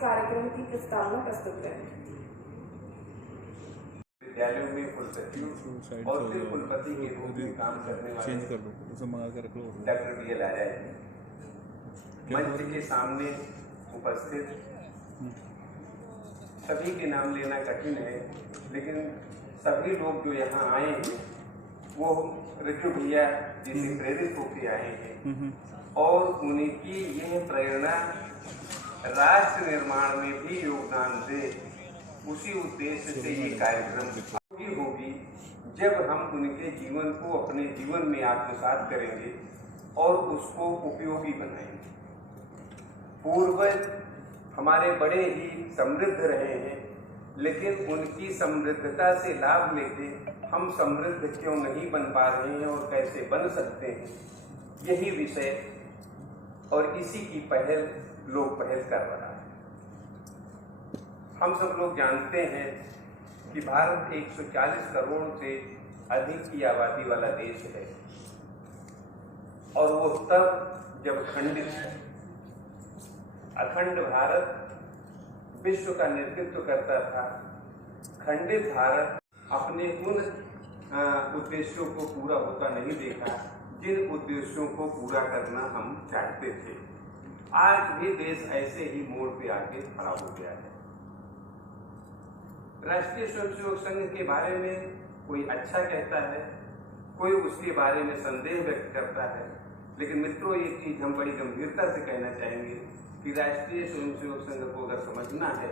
कार्यक्रम की प्रस्तावना प्रस्तुत करें। विद्यालयों में कुलसचिव और फिर कुलपति के रूप में काम करने वाले डॉक्टर BL आचार्य मंच के सामने उपस्थित सभी के नाम लेना कठिन है, लेकिन सभी लोग जो यहाँ आए हैं वो ऋतु भैया जी से प्रेरित होकर आए हैं और उनकी यह प्रेरणा राष्ट्र निर्माण में भी योगदान दे, उसी उद्देश्य से ये कार्यक्रम होगी जब हम उनके जीवन को अपने जीवन में आत्मसात करेंगे और उसको उपयोगी बनाएंगे। पूर्वज हमारे बड़े ही समृद्ध रहे हैं, लेकिन उनकी समृद्धता से लाभ लेके हम समृद्ध क्यों नहीं बन पा रहे हैं और कैसे बन सकते हैं, यही विषय और इसी की पहल लोग पहल कर रहा है। हम सब लोग जानते हैं कि भारत 140 करोड़ से अधिक की आबादी वाला देश है और वो तब जब खंडित है। अखंड भारत विश्व का नेतृत्व करता था, खंडित भारत अपने उन उद्देश्यों को पूरा होता नहीं देखा जिन उद्देश्यों को पूरा करना हम चाहते थे। आज भी देश ऐसे ही मोड़ पे आके खड़ा हो गया है। राष्ट्रीय स्वयंसेवक संघ के बारे में कोई अच्छा कहता है, कोई उसके बारे में संदेह व्यक्त करता है, लेकिन मित्रों एक चीज हम बड़ी गंभीरता से कहना चाहेंगे कि राष्ट्रीय स्वयंसेवक संघ को अगर समझना है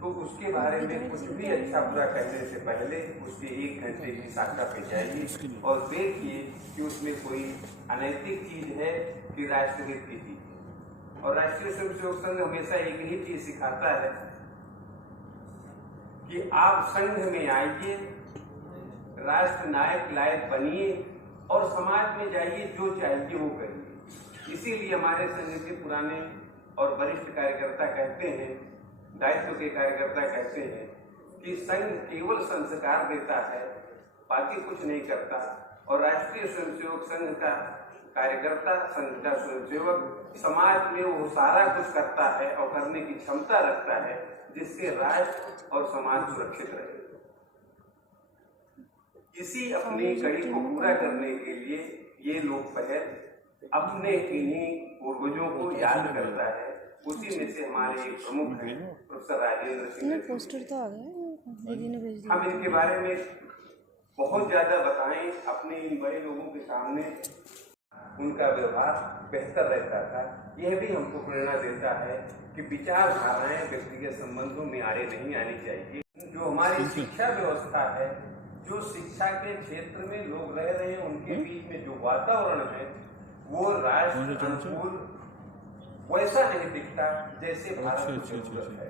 तो उसके बारे में कुछ भी अच्छा बुरा कहने से पहले उसके 1 घंटे की शाखा पे जाइए और देखिए कि उसमें कोई अनैतिक चीज है कि राष्ट्रहित की चीज है। और राष्ट्रीय स्वयंसेवक संघ हमेशा एक ही चीज सिखाता है कि आप संघ में आइए, राष्ट्र नायक लायक बनिए और समाज में जाइए, जो चाहिए वो करिए। इसीलिए हमारे संघ के पुराने और वरिष्ठ कार्यकर्ता कहते हैं, दायित्व के कार्यकर्ता कहते हैं कि संघ केवल संस्कार देता है, बाकी कुछ नहीं करता। और राष्ट्रीय स्वयंसेवक संघ का कार्यकर्ता, संघ का स्वयंसेवक समाज में वो सारा कुछ करता है और करने की क्षमता रखता है जिससे राष्ट्र और समाज सुरक्षित रहे। इसी अपनी कड़ी को पूरा करने के लिए ये लोग पहल अपने इन्हीं पूर्वजों को याद करता है। उसी में से हमारे एक प्रमुख हैं प्रोफेसर राजेंद्र सिंह। पोस्टर तो आ गया, दीदी ने भेज दिया। हम इनके बारे में बहुत ज्यादा बताएं, अपने इन बड़े लोगों के सामने उनका व्यवहार बेहतर रहता था। यह भी हमको प्रेरणा देता है कि विचारधाराएं व्यक्तिगत संबंधों में आड़े नहीं आनी चाहिए। जो हमारी शिक्षा व्यवस्था है, जो शिक्षा के क्षेत्र में लोग रह रहे हैं, उनके बीच में जो वातावरण है वो राष्ट्र अनुकूल वैसा नहीं दिखता जैसे भारत की जरूरत है।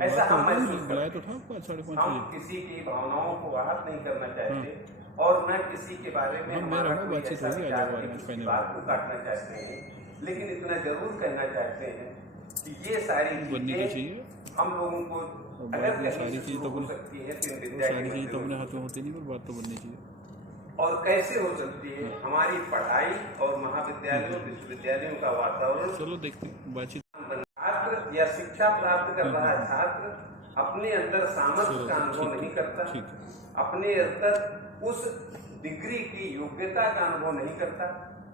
ऐसा हम महसूस करते हैं। हम किसी की भावनाओं को आहत नहीं करना चाहते और न किसी के बारे में हमारा कोई ऐसा विचार की बात को काटना चाहते हैं, लेकिन इतना जरूर कहना चाहते हैं कि ये सारी चीजें हम लोगों को अगर कहीं से हो सकती है तो अपने हाथ में होती नहीं, पर बात तो बननी चाहिए। और कैसे हो सकती है हमारी पढ़ाई और महाविद्यालयों विश्वविद्यालयों का वातावरण। चलो देखते हैं। छात्र या शिक्षा प्राप्त कर रहा छात्र अपने अंदर सामर्थ्य का अनुभव नहीं करता, अपने अंदर उस डिग्री की योग्यता का अनुभव नहीं करता,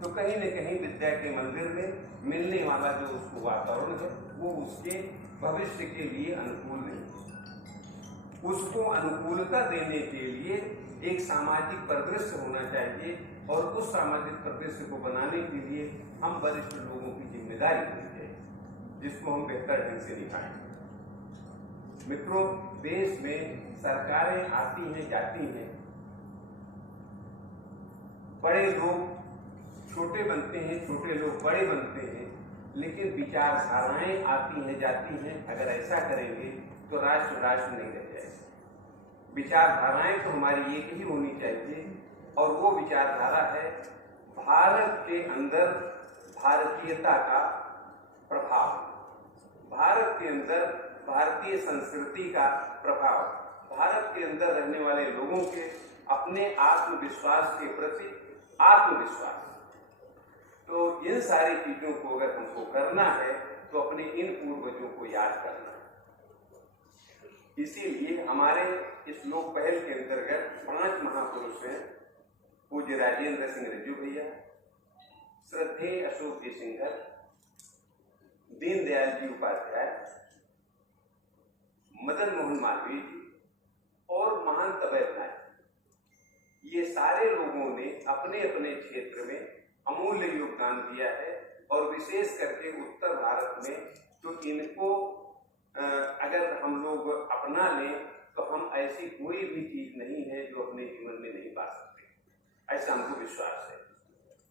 तो कहीं न कहीं विद्या के मंदिर में मिलने वाला जो उसको वातावरण है वो उसके भविष्य के लिए अनुकूल नहीं। उसको अनुकूलता देने के लिए एक सामाजिक परिदृश्य होना चाहिए और उस सामाजिक परिदृश्य को बनाने के लिए हम वरिष्ठ लोगों की जिम्मेदारी होनी चाहिए, जिसको हम बेहतर ढंग से निभाएं। मित्रों, देश में सरकारें आती हैं जाती हैं, बड़े लोग छोटे बनते हैं, छोटे लोग बड़े बनते हैं, लेकिन विचारधाराएं आती हैं जाती हैं। अगर ऐसा करेंगे तो राष्ट्र राष्ट्र नहीं रह जाएगा। विचारधाराएं तो हमारी एक ही होनी चाहिए और वो विचारधारा है भारत के अंदर भारतीयता का प्रभाव, भारत के अंदर भारतीय संस्कृति का प्रभाव, भारत के अंदर रहने वाले लोगों के अपने आत्मविश्वास के प्रति आत्मविश्वास। तो इन सारी चीजों को अगर हमको करना है तो अपने इन पूर्वजों को याद करना। इसीलिए हमारे इस लोक पहल के अंतर्गत 5 महापुरुष हैं। पूज्य राजेंद्र सिंह रिजू भैया, श्रद्धेय अशोक जी सिंघल, दीनदयाल जी उपाध्याय, मदन मोहन मालवीय जी और महंत अवैध नायक। ये सारे लोगों ने अपने अपने क्षेत्र में अमूल्य योगदान दिया है और विशेष करके उत्तर भारत में तो इनको अगर हम लोग अपना लें तो हम ऐसी कोई भी चीज नहीं है जो अपने जीवन में नहीं पा सकते, ऐसा हमको विश्वास है।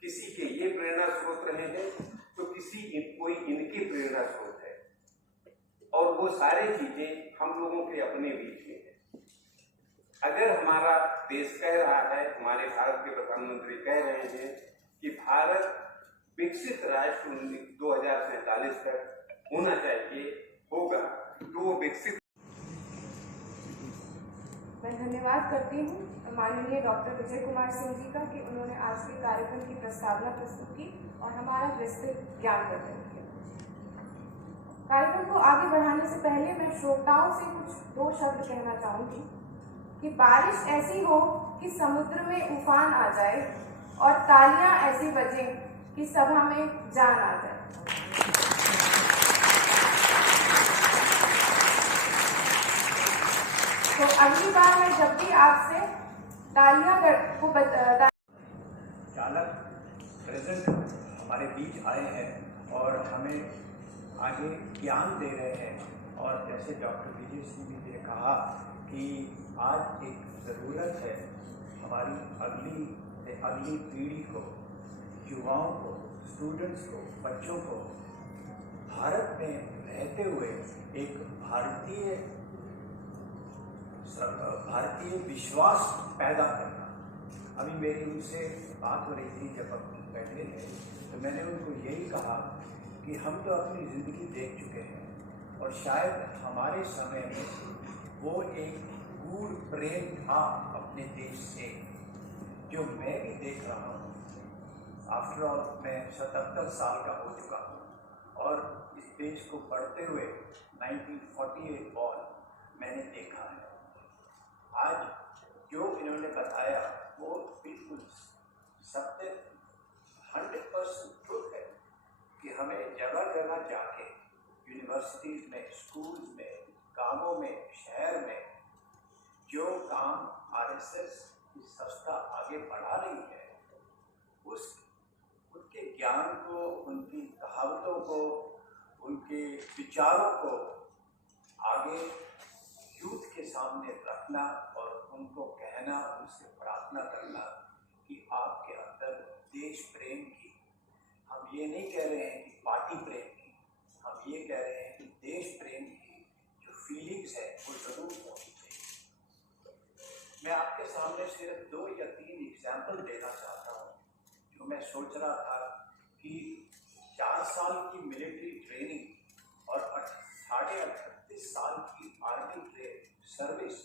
किसी के ये प्रेरणा स्रोत रहे हैं तो कोई इनकी प्रेरणा स्रोत है, और वो सारी चीजें हम लोगों के अपने बीच में है। अगर हमारा देश कह रहा है, हमारे भारत के प्रधानमंत्री कह रहे हैं कि भारत विकसित राष्ट्र 2047 तक होना चाहिए, होगा, तो वो विकसित। मैं धन्यवाद करती हूँ माननीय डॉक्टर विजय कुमार सिंह जी का कि उन्होंने आज के कार्यक्रम की प्रस्तावना प्रस्तुत की और हमारा विस्तृत ज्ञानवर्धन किया। कार्यक्रम को आगे बढ़ाने से पहले मैं श्रोताओं से कुछ 2 शब्द कहना चाहूंगी कि बारिश ऐसी हो कि समुद्र में उफान आ जाए और तालियां ऐसी बजें कि सभा में जान आ जाए। तो अगली बार मैं जब भी आपसे तालियां को चालक प्रेजेंट हमारे बीच आए हैं और हमें आगे ज्ञान दे रहे हैं। और जैसे डॉक्टर विजय सिंह जी ने कहा कि आज एक ज़रूरत है हमारी अगली पीढ़ी को, युवाओं को, स्टूडेंट्स को, बच्चों को भारत में रहते हुए एक भारतीय विश्वास पैदा करना। अभी मेरी उनसे बात हो रही थी जब हम बैठे थे, तो मैंने उनको यही कहा कि हम तो अपनी ज़िंदगी देख चुके हैं और शायद हमारे समय में वो एक गूढ़ प्रेम था अपने देश से, जो मैं भी देख रहा हूँ। आफ्टर ऑल मैं 77 साल का हो चुका हूँ और इस देश को बढ़ते हुए 1948 बॉर्न मैंने देखा है। आज जो इन्होंने बताया वो बिल्कुल सत्य 100% ट्रूथ है कि हमें जगह जगह जाके यूनिवर्सिटीज में, स्कूल्स में, गांवों में, शहर में जो काम आरएसएस की संस्था आगे बढ़ा रही है, उनके ज्ञान को, उनकी कहावतों को, उनके विचारों को आगे यूथ के सामने रखना और उनको कहना, उनसे प्रार्थना करना कि आपके अंदर देश प्रेम की, हम ये नहीं कह रहे हैं कि पार्टी प्रेम की, हम ये कह रहे हैं कि देश प्रेम की जो फीलिंग्स है वो जरूर होनी चाहिए। मैं आपके सामने सिर्फ 2 या 3 एग्जाम्पल देना चाहता हूँ। जो मैं सोच रहा था कि 4 साल की मिलिट्री ट्रेनिंग और 38.5 साल की आर्मी सर्विस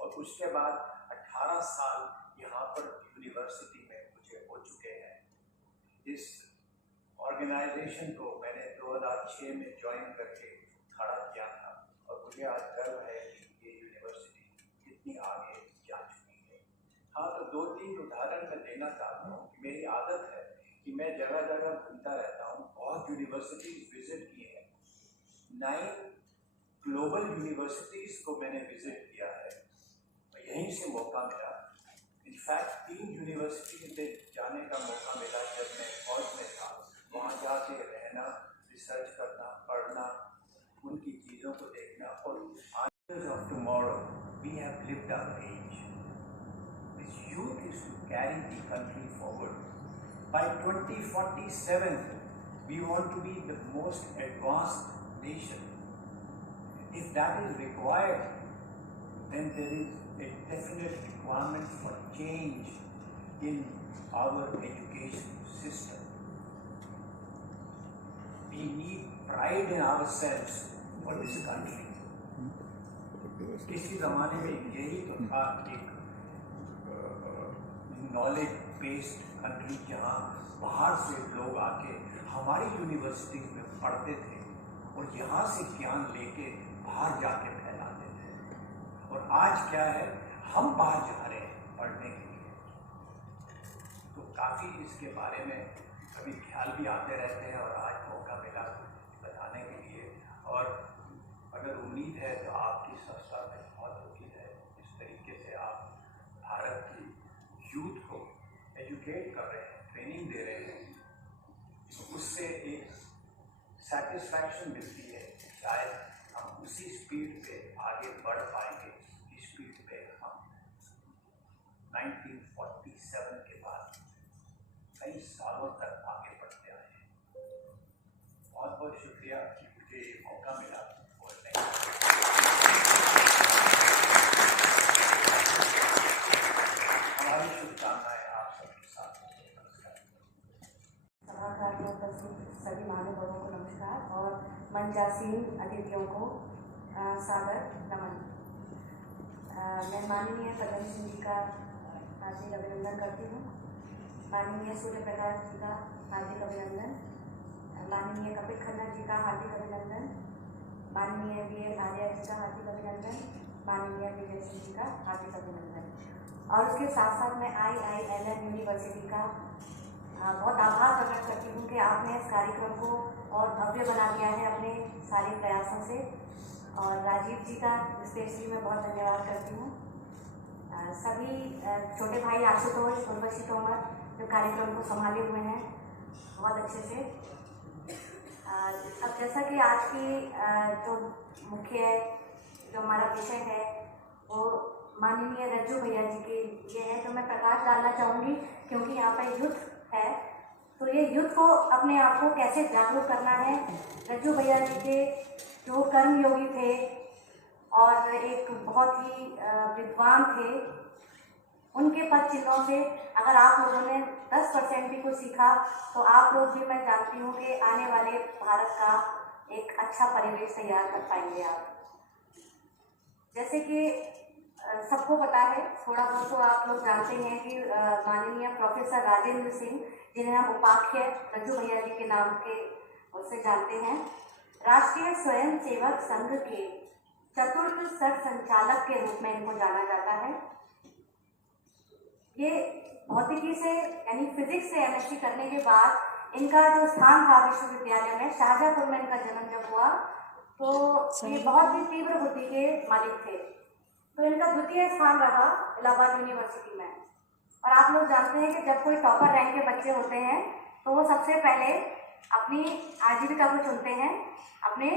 और उसके बाद 18 साल यहाँ पर यूनिवर्सिटी में मुझे हो चुके हैं। इस ऑर्गेनाइजेशन को मैंने 2006 में ज्वाइन करके खड़ा किया था और मुझे आज गर्व है कि ये यूनिवर्सिटी कितनी आगे जा चुकी है। हाँ, तो 2-3 उदाहरण मैं देना चाहता हूँ कि मेरी आदत है कि मैं जगह जगह घूमता रहता हूँ, बहुत यूनिवर्सिटीज विजिट की है। 9 ग्लोबल यूनिवर्सिटीज को मैंने विजिट किया है, यहीं से मौका मिला। इनफैक्ट 3 यूनिवर्सिटीज में जाने का मौका मिला जब मैं फौज में था। वहाँ जाके रहना, रिसर्च करना, पढ़ना, उनकी चीज़ों को देखना। और आज of tomorrow we have lived our age. This youth is to carry the country forward. By 2047 we want to be the most advanced nation. If that is required, then there is a definite requirement for change in our education system. We need pride in ourselves for this country. किसी ज़माने में यही तो था, एक knowledge based country जहाँ बाहर से लोग आके हमारी यूनिवर्सिटी में पढ़ते थे और यहाँ से ज्ञान लेके बाहर जाके फैलाते थे। और आज क्या है, हम बाहर जा रहे हैं पढ़ने के लिए, तो काफ़ी इसके बारे में कभी ख्याल भी आते रहते हैं और आज मौका मिला बताने के लिए। और अगर उम्मीद है तो आपकी संस्था में बहुत उम्मीद है, इस तरीके से आप भारत की यूथ को एजुकेट कर रहे हैं, ट्रेनिंग दे रहे हैं, तो उससे एक सेटिस्फैक्शन मिलती है। शायद हम उसी स्पीड पे आगे बढ़ पाएंगे जिस स्पीड पे हम 1947 के बाद कई सालों तक आगे बढ़ते आए हैं। बहुत बहुत शुक्रिया कि मुझे ये मौका मिला बोलने का। हमारी शुभकामनाएं आप सबके साथ हैं। नमस्कार। सभागार में उपस्थित सभी महानुभावों को नमस्कार और मंचासीन अतिथियों को सादर नमन। मैं माननीय कदम सिंह जी का हार्दिक अभिनंदन करती हूँ, माननीय सूर्य प्रकाश जी का हार्दिक अभिनंदन, माननीय कपिल खन्ना जी का हार्दिक अभिनंदन, माननीय वी.एल. आर्या जी का हार्दिक अभिनंदन, माननीय विजय सिंह जी का हार्दिक अभिनंदन। और उसके साथ साथ मैं IILM यूनिवर्सिटी का बहुत आभार प्रकट करती हूँ कि आपने इस कार्यक्रम को और भव्य बना दिया है अपने सारे प्रयासों से। और राजीव जी का स्पेशली मैं बहुत धन्यवाद करती हूँ। सभी छोटे भाई आशुतोष, उर्वशी तोमर जो कार्यक्रम को संभाले हुए हैं बहुत अच्छे से। अब जैसा कि आज की जो मुख्य जो हमारा विषय है वो माननीय रज्जू भैया जी के लिए है, तो मैं प्रकाश डालना चाहूँगी क्योंकि यहाँ पर युद्ध है, तो ये युद्ध को अपने आप को कैसे जागरूक करना है। रज्जू भैया जी के जो कर्मयोगी थे और एक बहुत ही विद्वान थे, उनके पद चिन्हों से अगर आप लोगों ने 10% भी कुछ सीखा तो आप लोग भी, मैं जानती हूँ कि आने वाले भारत का एक अच्छा परिवेश तैयार कर पाएंगे आप। जैसे कि सबको पता है, थोड़ा बहुत तो आप लोग जानते हैं कि माननीय प्रोफेसर राजेंद्र सिंह, जिन्हें हम उपाख्य रज्जू भैया जी के नाम के उससे जानते हैं, राष्ट्रीय स्वयं सेवक संघ के चतुर्थ सर संचालक के रूप में इनको जाना जाता है। ये भौतिकी से यानी फिजिक्स से MSc करने के बाद इनका जो स्थान था विश्वविद्यालय में, शाहजहाँपुर में इनका जन्म जब हुआ, तो ये बहुत ही तीव्र बुद्धि के मालिक थे, तो इनका द्वितीय स्थान रहा इलाहाबाद यूनिवर्सिटी में। और आप लोग जानते हैं कि जब कोई टॉपर रैंक के बच्चे होते हैं तो वो सबसे पहले अपनी आजीविका को चुनते हैं, अपने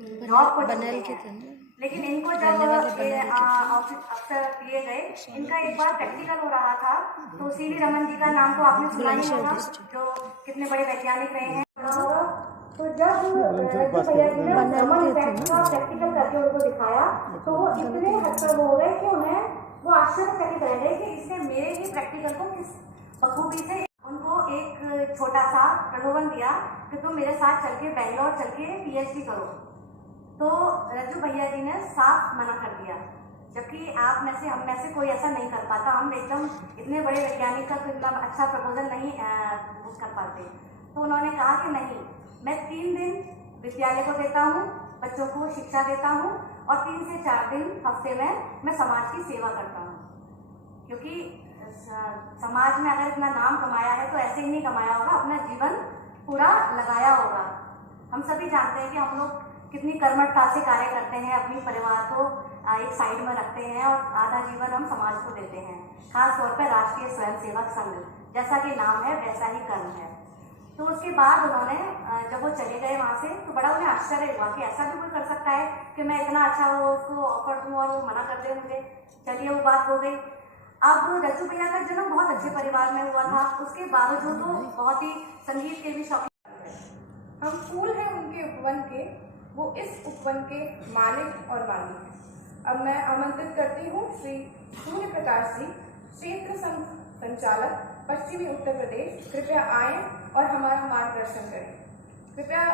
जॉब को चुनते हैं। लेकिन इनको जब अवसर दिए गए, इनका एक बार प्रैक्टिकल हो रहा था, तो C.V. रमन जी का नाम तो आपने सुना ही होगा, जो कितने बड़े वैज्ञानिक रहे हैं। तो जब रज्जू भैया जी ने थर्मल इफेक्ट का प्रैक्टिकल करके उनको दिखाया तो वो इतने हतप्रभ हो गए कि उन्हें वो आश्चर्यचकित रह गए कि इसने मेरे ही प्रैक्टिकल को किस बखूबी से। उनको एक छोटा सा प्रलोभन दिया कि तुम मेरे साथ चल के बेंगलोर चल के PhD करो, तो रज्जू भैया जी ने साफ मना कर दिया, जबकि आप में से हम में से कोई ऐसा नहीं कर पाता। हम एकदम इतने बड़े वैज्ञानिक का कोई इतना अच्छा प्रपोजल नहीं कर पाते। तो उन्होंने कहा कि नहीं, मैं 3 दिन विद्यालय को देता हूँ, बच्चों को शिक्षा देता हूँ, और 3 से 4 दिन हफ्ते में मैं समाज की सेवा करता हूँ। क्योंकि समाज में अगर इतना नाम कमाया है तो ऐसे ही नहीं कमाया होगा, अपना जीवन पूरा लगाया होगा। हम सभी जानते हैं कि हम लोग कितनी कर्मठता से कार्य करते हैं, अपनी परिवार को एक साइड में रखते हैं और आधा जीवन हम समाज को देते हैं। खास तौर पर राष्ट्रीय स्वयंसेवक संघ, जैसा कि नाम है वैसा ही कर्म है। तो उसके बाद उन्होंने जब वो चले गए वहाँ से, तो बड़ा उन्हें आश्चर्य हुआ कि ऐसा भी कोई कर सकता है कि मैं इतना अच्छा वो उसको ऑफर दूँ और वो मना कर दे मुझे। चलिए वो बात हो गई। अब रज्जू भैया का जन्म बहुत अच्छे परिवार में हुआ था, उसके बावजूद वो बहुत ही संगीत के भी शौकीन। हम फूल हैं उनके उपवन के, वो इस उपवन के मालिक और माली हैं। अब मैं आमंत्रित करती हूँ श्री सूर्य प्रकाश जी, क्षेत्र संघ संचालक पश्चिमी उत्तर प्रदेश, कृपया आएं और हमारा मार्गदर्शन करें। कृपया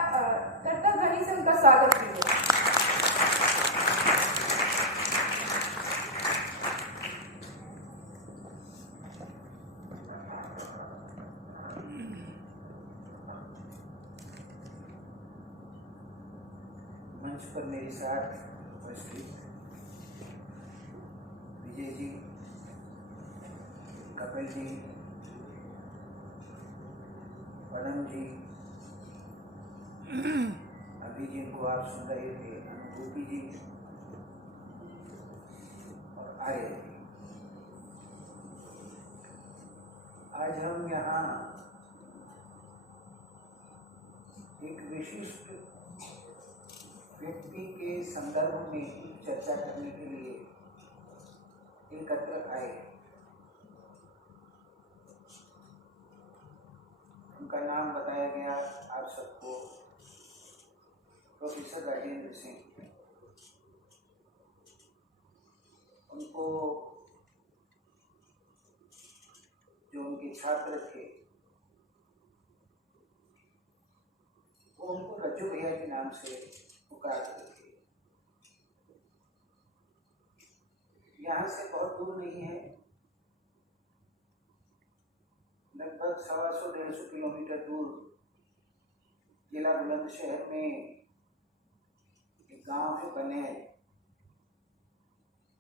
कर्तव्य ध्वनि से उनका स्वागत कीजिए। सब मेरे साथ उपस्थित विजय जी, कपिल जी, पदम जी, अभी जिनको आप सुन रहे थे अनुभूति जी और आर्य जी। आज हम यहाँ एक विशिष्ट व्यक्ति के संदर्भ में चर्चा करने के लिए एकत्र आए। उनका नाम बताया गया आप सबको, प्रोफेसर राजेंद्र सिंह। उनको जो उनके छात्र थे वो उनको रज्जू भैया के नाम से पुकारते थे। यहाँ से बहुत दूर नहीं है, लगभग 125-150 किलोमीटर दूर जिला बुलंदशहर में एक गांव है बने,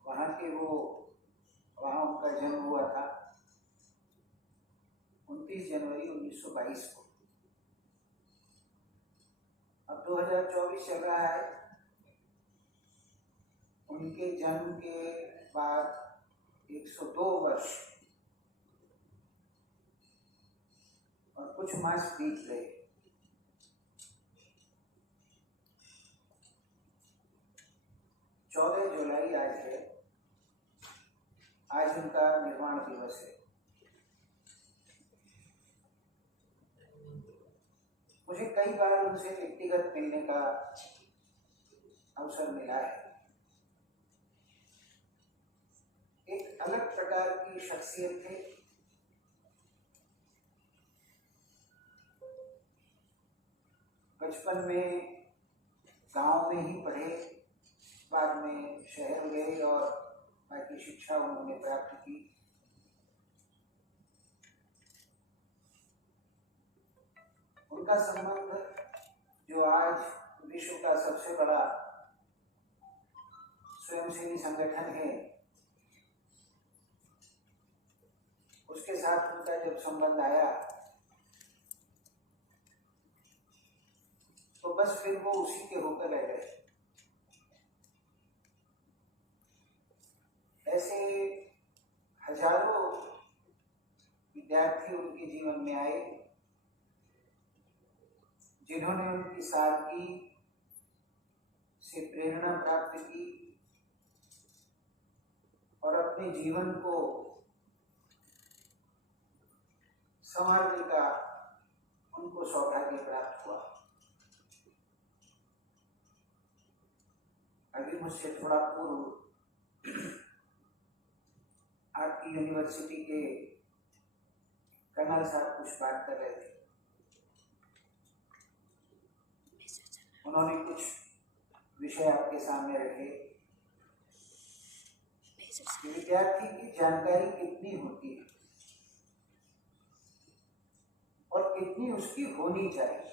वहाँ उनका जन्म हुआ था 29 जनवरी 1922 को। अब 2024 चल रहा है। उनके जन्म के बाद 102 वर्ष और कुछ मास बीत गए। जुलाई आज है, आज उनका निर्वाण दिवस है। मुझे कई बार उनसे व्यक्तिगत मिलने का अवसर मिला है। एक अलग प्रकार की शख्सियत थे। बचपन में गांव में ही पढ़े, बाद में शहर गए और बाकी शिक्षा उन्होंने प्राप्त की। उनका संबंध जो आज विश्व का सबसे बड़ा स्वयंसेवी संगठन है, उसके साथ उनका जब संबंध आया तो बस फिर वो उसी के होकर रह गए। ऐसे हजारों विद्यार्थी उनके जीवन में आए जिन्होंने उनकी सादगी से प्रेरणा प्राप्त की और अपने जीवन को संवारने का उनको सौभाग्य प्राप्त हुआ। अभी मुझसे थोड़ा पूर्व आपकी यूनिवर्सिटी के कर्नल साहब कुछ बात कर रहे थे। उन्होंने कुछ विषय आपके सामने रखे कि विद्यार्थी की जानकारी कितनी होती है और कितनी उसकी होनी चाहिए।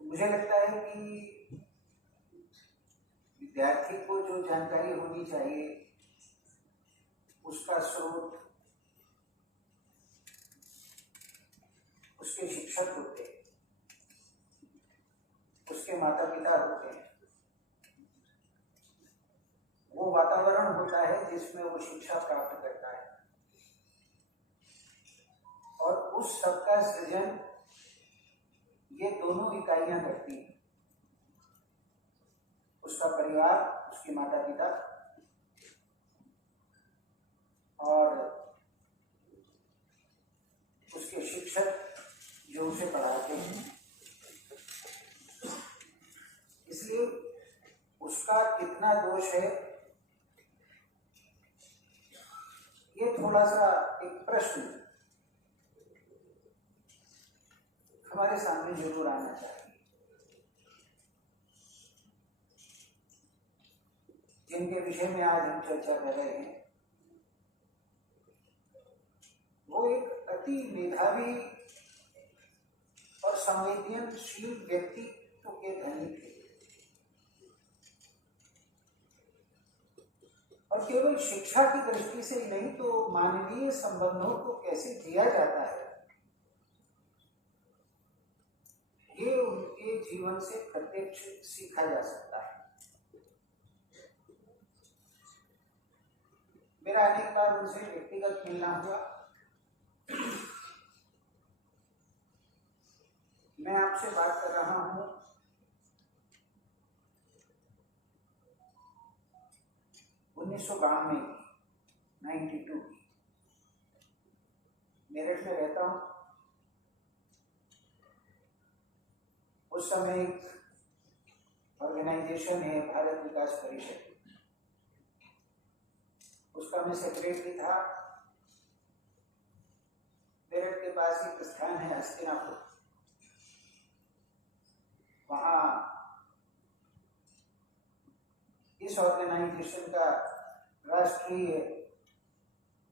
तो मुझे लगता है कि विद्यार्थी को जो जानकारी होनी चाहिए उसका स्रोत उसके शिक्षक होते हैं, उसके माता पिता होते हैं। वो वातावरण होता है जिसमें वो शिक्षा प्राप्त करता है और उस सबका सृजन ये दोनों इकाइयां करती हैं, उसका परिवार, उसके माता पिता और उसके शिक्षक जो उसे पढ़ाते हैं। इसलिए उसका कितना दोष है, ये थोड़ा सा एक प्रश्न हमारे सामने जरूर आना चाहिए। जिनके विषय में आज हम चर्चा कर रहे हैं वो एक अति मेधावी और संवेदनशील व्यक्तित्व के धनी थे और केवल शिक्षा की दृष्टि से ही नहीं तो मानवीय संबंधों को कैसे जिया जाता है ये उनके जीवन से प्रत्यक्ष सीखा जा सकता है। मेरा अनेक बार उनसे व्यक्तिगत मिलना हुआ। मैं आपसे बात कर रहा हूं 1992 की 92 की। मेरठ में रहता हूं। उस समय एक ऑर्गेनाइजेशन है भारत विकास परिषद, उसका मैं सेक्रेटरी था। मेरठ के पास एक स्थान है हस्तिनापुर, वहाँ इस ऑर्गेनाइजेशन का राष्ट्रीय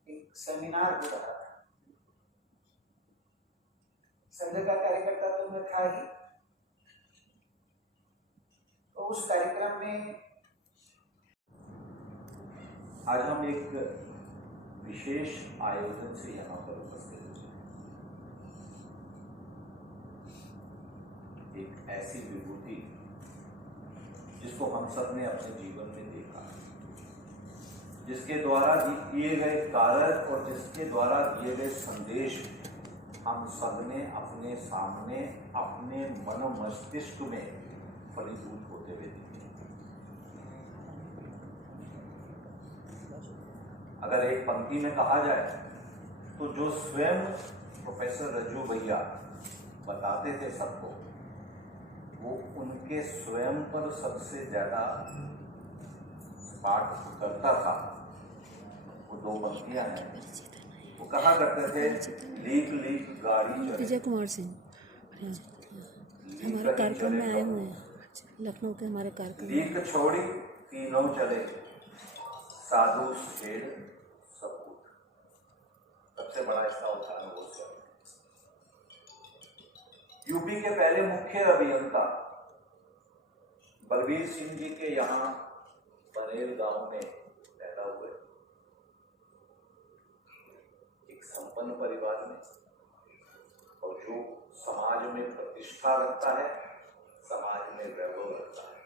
एक सेमिनार हो रहा था। संघ का कार्यकर्ता तो मैं था ही, तो उस कार्यक्रम में आज हम एक विशेष आयोजन से यहाँ पर उपस्थित हैं। एक ऐसी विभूति जिसको हम सब ने अपने जीवन में देखा, जिसके द्वारा किए गए कार्य और जिसके द्वारा दिए गए संदेश हम सब ने अपने सामने अपने मनो मस्तिष्क में फलीभूत होते हुए देखे। अगर एक पंक्ति में कहा जाए तो जो स्वयं प्रोफेसर रज्जू भैया बताते थे सबको, वो उनके स्वयं पर सबसे ज्यादा पाठ करता था। वो दो पंक्तियां हैं। वो कहा करते थे, लीक लीक गाड़ी विजय कुमार सिंह हमारे कार्यक्रम में आए हुए हैं, लखनऊ के हमारे कार्यक्रम। लीक छोड़ी तीनों चले, साधु शेर सबूत। सबसे बड़ा इसका उदाहरण वो है। यूपी के पहले मुख्य अभियंता बलबीर सिंह जी के यहाँ बनेल गांव में पैदा हुए। एक संपन्न परिवार में, और जो समाज में प्रतिष्ठा रखता है, समाज में वैभव रखता है।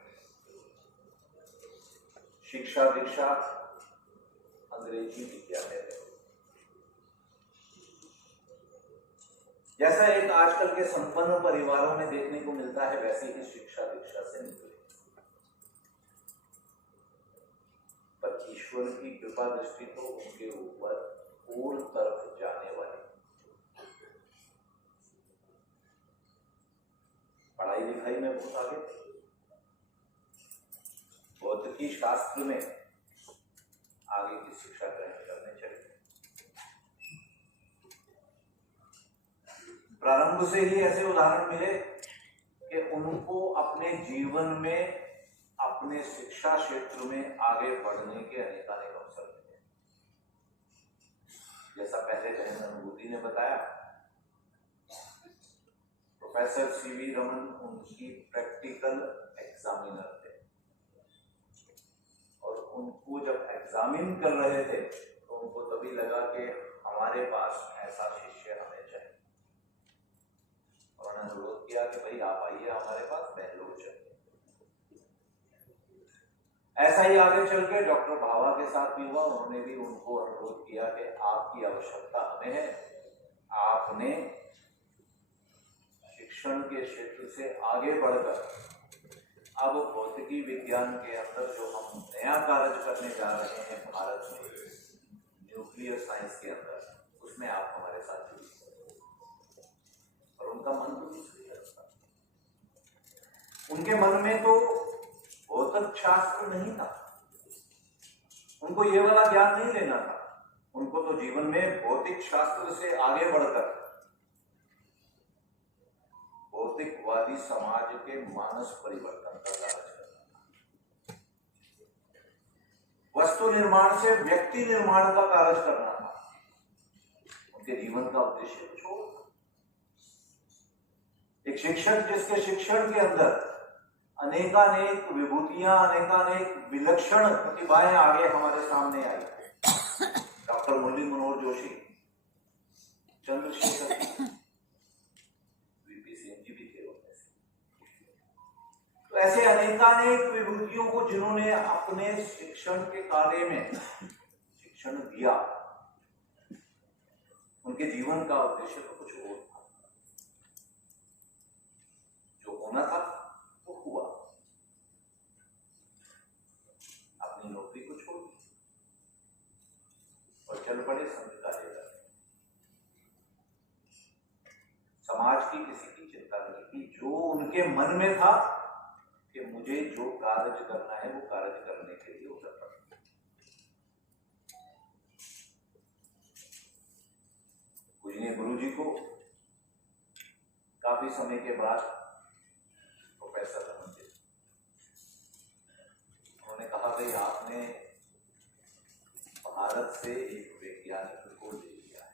शिक्षा दीक्षा अंग्रेजी विद्यालय में, जैसा एक आजकल के संपन्न परिवारों में देखने को मिलता है, वैसे ही शिक्षा दीक्षा से निकले। पर ईश्वर की कृपा दृष्टि तो उनके ऊपर और तरफ जाने वाली। पढ़ाई लिखाई में बहुत आगे थे। भौतिकी शास्त्र में आगे की शिक्षा ग्रहण करने चले। प्रारंभ से ही ऐसे उदाहरण मिले कि उनको अपने जीवन में अपने शिक्षा क्षेत्र में आगे बढ़ने के अनेकानेक अवसर मिले। जैसा पहले बहन अनुभूति ने बताया, प्रोफेसर सीवी रमन उनकी प्रैक्टिकल एग्जामिनर थे, और उनको जब एग्जामिन कर रहे थे तो उनको तभी लगा कि हमारे पास ऐसा शिष्य हमें चाहिए। उन्होंने अनुरोध किया कि भाई आप आइए हमारे पास, बेंगलुरु चलिए। ऐसा ही आगे चल के डॉक्टर भावा के साथ भी हुआ। उन्होंने भी उनको अनुरोध किया कि आपकी आवश्यकता हमें है, आपने शिक्षण के क्षेत्र से आगे बढ़कर अब भौतिकी विज्ञान के अंदर जो हम नया कार्य करने जा रहे हैं भारत में, न्यूक्लियर साइंस के अंदर, उसमें आप हमारे साथ जुड़िए। और उनका मन तो दूसरी तरफ था। उनके मन में तो भौतिक शास्त्र नहीं था, उनको ये वाला ज्ञान नहीं लेना था। उनको तो जीवन में भौतिक शास्त्र से आगे बढ़कर भौतिकवादी समाज के मानस परिवर्तन का कार्य करना था। वस्तु निर्माण से व्यक्ति निर्माण का कार्य करना था। उनके जीवन का उद्देश्य कुछ और था। एक शिक्षक जिसके शिक्षण के अंदर अनेकानेक विभूतियां, अनेकानेक विलक्षण प्रतिभाएं आगे हमारे सामने आई। डॉक्टर मुरली मनोहर जोशी, चंद्रशेखर, वीपी सिंह जी भी थे उनमें से। तो ऐसे अनेकानेक विभूतियों को जिन्होंने अपने शिक्षण के कार्य में शिक्षण दिया, उनके जीवन का उद्देश्य तो कुछ और था। जो होना था वो हुआ। अपनी नौकरी को छोड़ दी और चल पड़े संत कार्य करने। समाज की किसी की चिंता नहीं थी। जो उनके मन में था कि मुझे जो कार्य करना है वो कार्य करने के लिए उतर पड़े। पूजनीय गुरु जी को काफी समय के बाद प्रोफेसर बनते, उन्होंने कहा भाई आपने भारत से एक वैज्ञानिक को ले लिया है,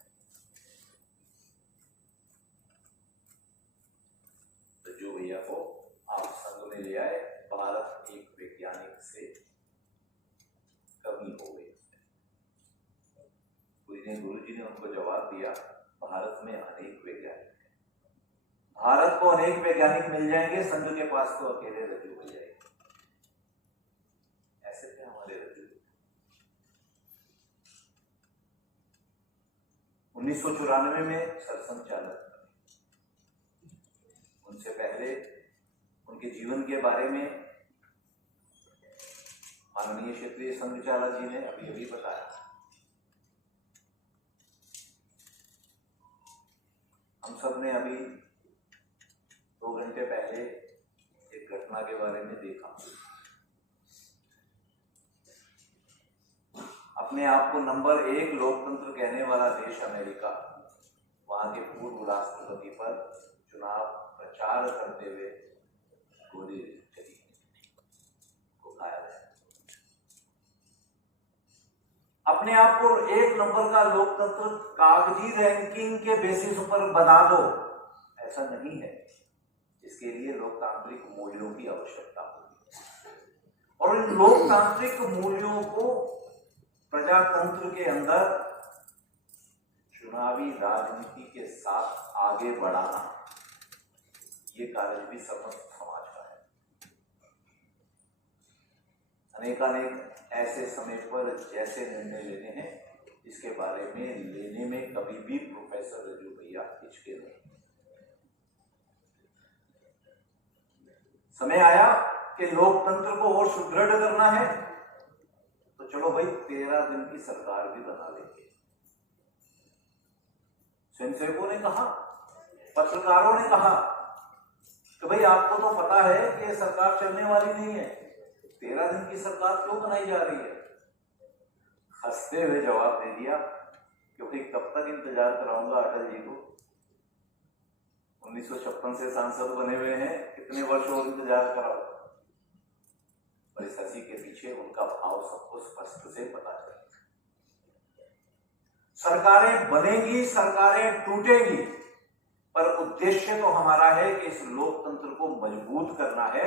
तो जो भैया को आप संग में ले आए, भारत एक वैज्ञानिक से कमी हो गई। पूजनीय गुरु जी ने उनको जवाब दिया, भारत में अनेक वैज्ञानिक हैं, भारत को अनेक वैज्ञानिक मिल जाएंगे, संत के पास तो अकेले रज्जू हो जाएंगे। ऐसे थे हमारे रज्जू। 1994 में सरसंघ चालक, उनसे पहले उनके जीवन के बारे में माननीय क्षेत्रीय संघ चालक जी ने अभी बताया। हम सब ने अभी 2 घंटे पहले एक घटना के बारे में देखा। अपने आप को नंबर 1 लोकतंत्र कहने वाला देश अमेरिका, वहां के पूर्व राष्ट्रपति पर चुनाव प्रचार करते हुए गोली चली को खाया गया। अपने आप को 1 नंबर का लोकतंत्र कागजी रैंकिंग के बेसिस पर बना दो, ऐसा नहीं है। इसके लिए लोकतांत्रिक मूल्यों की आवश्यकता होती है और इन लोकतांत्रिक मूल्यों को प्रजातंत्र के अंदर चुनावी राजनीति के साथ आगे बढ़ाना, ये कार्य भी समस्त समाज का है। अनेकानेक ऐसे समय पर जैसे निर्णय लेने हैं, इसके बारे में लेने में कभी भी प्रोफेसर रज्जू भैया हिचके नहीं। समय आया कि लोकतंत्र को और सुदृढ़ करना है, तो चलो भाई 13 दिन की सरकार भी बना लेंगे। स्वयंसेवकों ने कहा, पत्रकारों ने कहा कि भाई आपको तो पता है कि सरकार चलने वाली नहीं है, 13 दिन की सरकार क्यों बनाई जा रही है? हंसते हुए जवाब दे दिया, क्योंकि कब तक इंतजार कराऊंगा अटल जी को? 1956 से सांसद बने हुए हैं, कितने वर्ष और इंतजार कराओ? और इस हंसी के पीछे उनका भाव सबको स्पष्ट से पता चला। सरकारें बनेंगी, सरकारें टूटेंगी, पर उद्देश्य तो हमारा है कि इस लोकतंत्र को मजबूत करना है,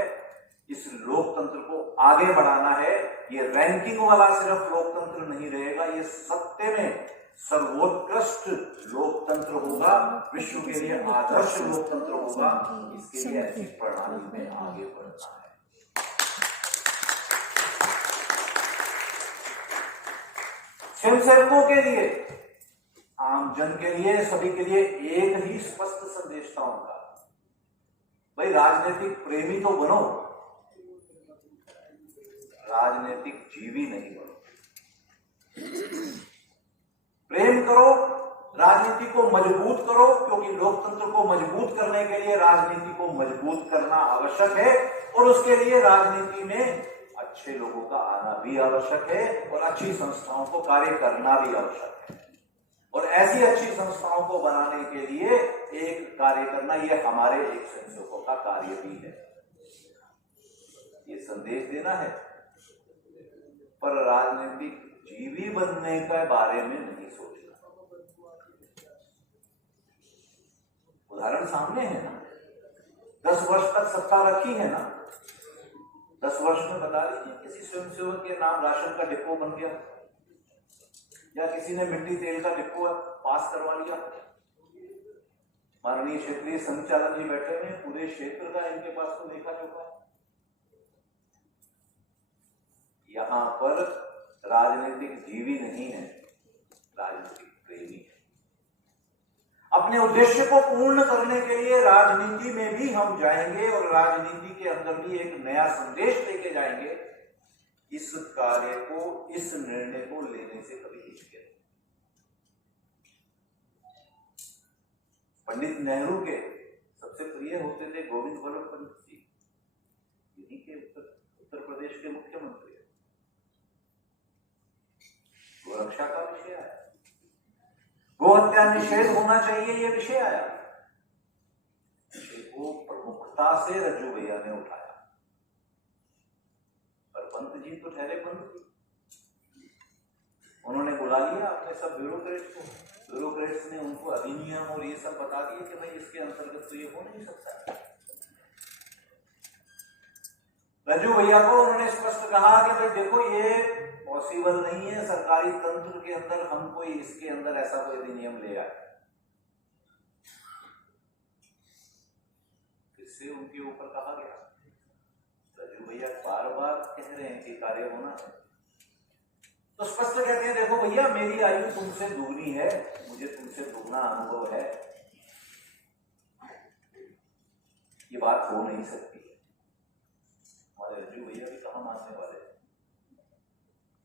इस लोकतंत्र को आगे बढ़ाना है। ये रैंकिंग वाला सिर्फ लोकतंत्र नहीं रहेगा, ये सत्य में सर्वोत्कृष्ट लोकतंत्र होगा, विश्व के लिए आदर्श लोकतंत्र होगा। इसके लिए ऐसी प्रणाली में आगे बढ़ना है। स्वयंसेवकों के लिए, आम जन के लिए, सभी के लिए एक ही स्पष्ट संदेश था उनका, भाई राजनीतिक प्रेमी तो बनो, राजनीतिक जीवी नहीं बनो। प्रेम करो, राजनीति को मजबूत करो, क्योंकि लोकतंत्र को मजबूत करने के लिए राजनीति को मजबूत करना आवश्यक है और उसके लिए राजनीति में अच्छे लोगों का आना भी आवश्यक है और अच्छी संस्थाओं को कार्य करना भी आवश्यक है। और ऐसी अच्छी संस्थाओं को बनाने के लिए एक कार्य करना, यह हमारे एक स्वयंसेवकों का कार्य भी है। ये संदेश देना है, पर राजनीतिक जीवी बनने के बारे में नहीं सोचना। उदाहरण सामने है ना, 10 वर्ष तक सत्ता रखी है ना, 10 वर्ष में बता दीजिए किसी स्वयंसेवक के नाम राशन का डिपो बन गया, या किसी ने मिट्टी तेल का डिपो पास करवा लिया। माननीय क्षेत्रीय संचालक जी बैठे हुए, पूरे क्षेत्र का इनके पास तो लेखा जोखा है। यहां पर राजनीतिक जीवी नहीं है, राजनीतिक प्रेमी है। अपने उद्देश्य को पूर्ण करने के लिए राजनीति में भी हम जाएंगे और राजनीति के अंदर भी एक नया संदेश लेके जाएंगे। इस कार्य को, इस निर्णय को लेने से कभी हिचके। पंडित नेहरू के सबसे प्रिय होते थे गोविंद वल्लभ पंत जी, इन्हीं के उत्तर प्रदेश के मुख्यमंत्री। गोरक्षा का विषय आया, गोहत्या निषेध होना चाहिए, यह विषय आया। विषय को प्रमुखता से रज्जू भैया ने उठाया, पर पंत जी तो ठहरे पंत जी। उन्होंने बुला लिया अपने सब ब्यूरोक्रेट्स को, ब्यूरोक्रेट्स ने उनको अधिनियम और ये सब बता दिए कि भाई इसके अंतर्गत तो ये हो नहीं सकता। रज्जू भैया को उन्होंने स्पष्ट कहा कि भाई देखो ये पॉसिबल नहीं है, सरकारी तंत्र के अंदर हम कोई इसके अंदर ऐसा कोई अधिनियम ले आए। इससे उनके ऊपर कहा गया, रज्जू भैया बार बार कह रहे हैं कि कार्य होना है, तो स्पष्ट कहते हैं देखो भैया मेरी आयु तुमसे दुगनी है, मुझे तुमसे दुगना अनुभव है, ये बात हो नहीं सकती है। हमारे रज्जू भैया भी कहाँ मानने वाले,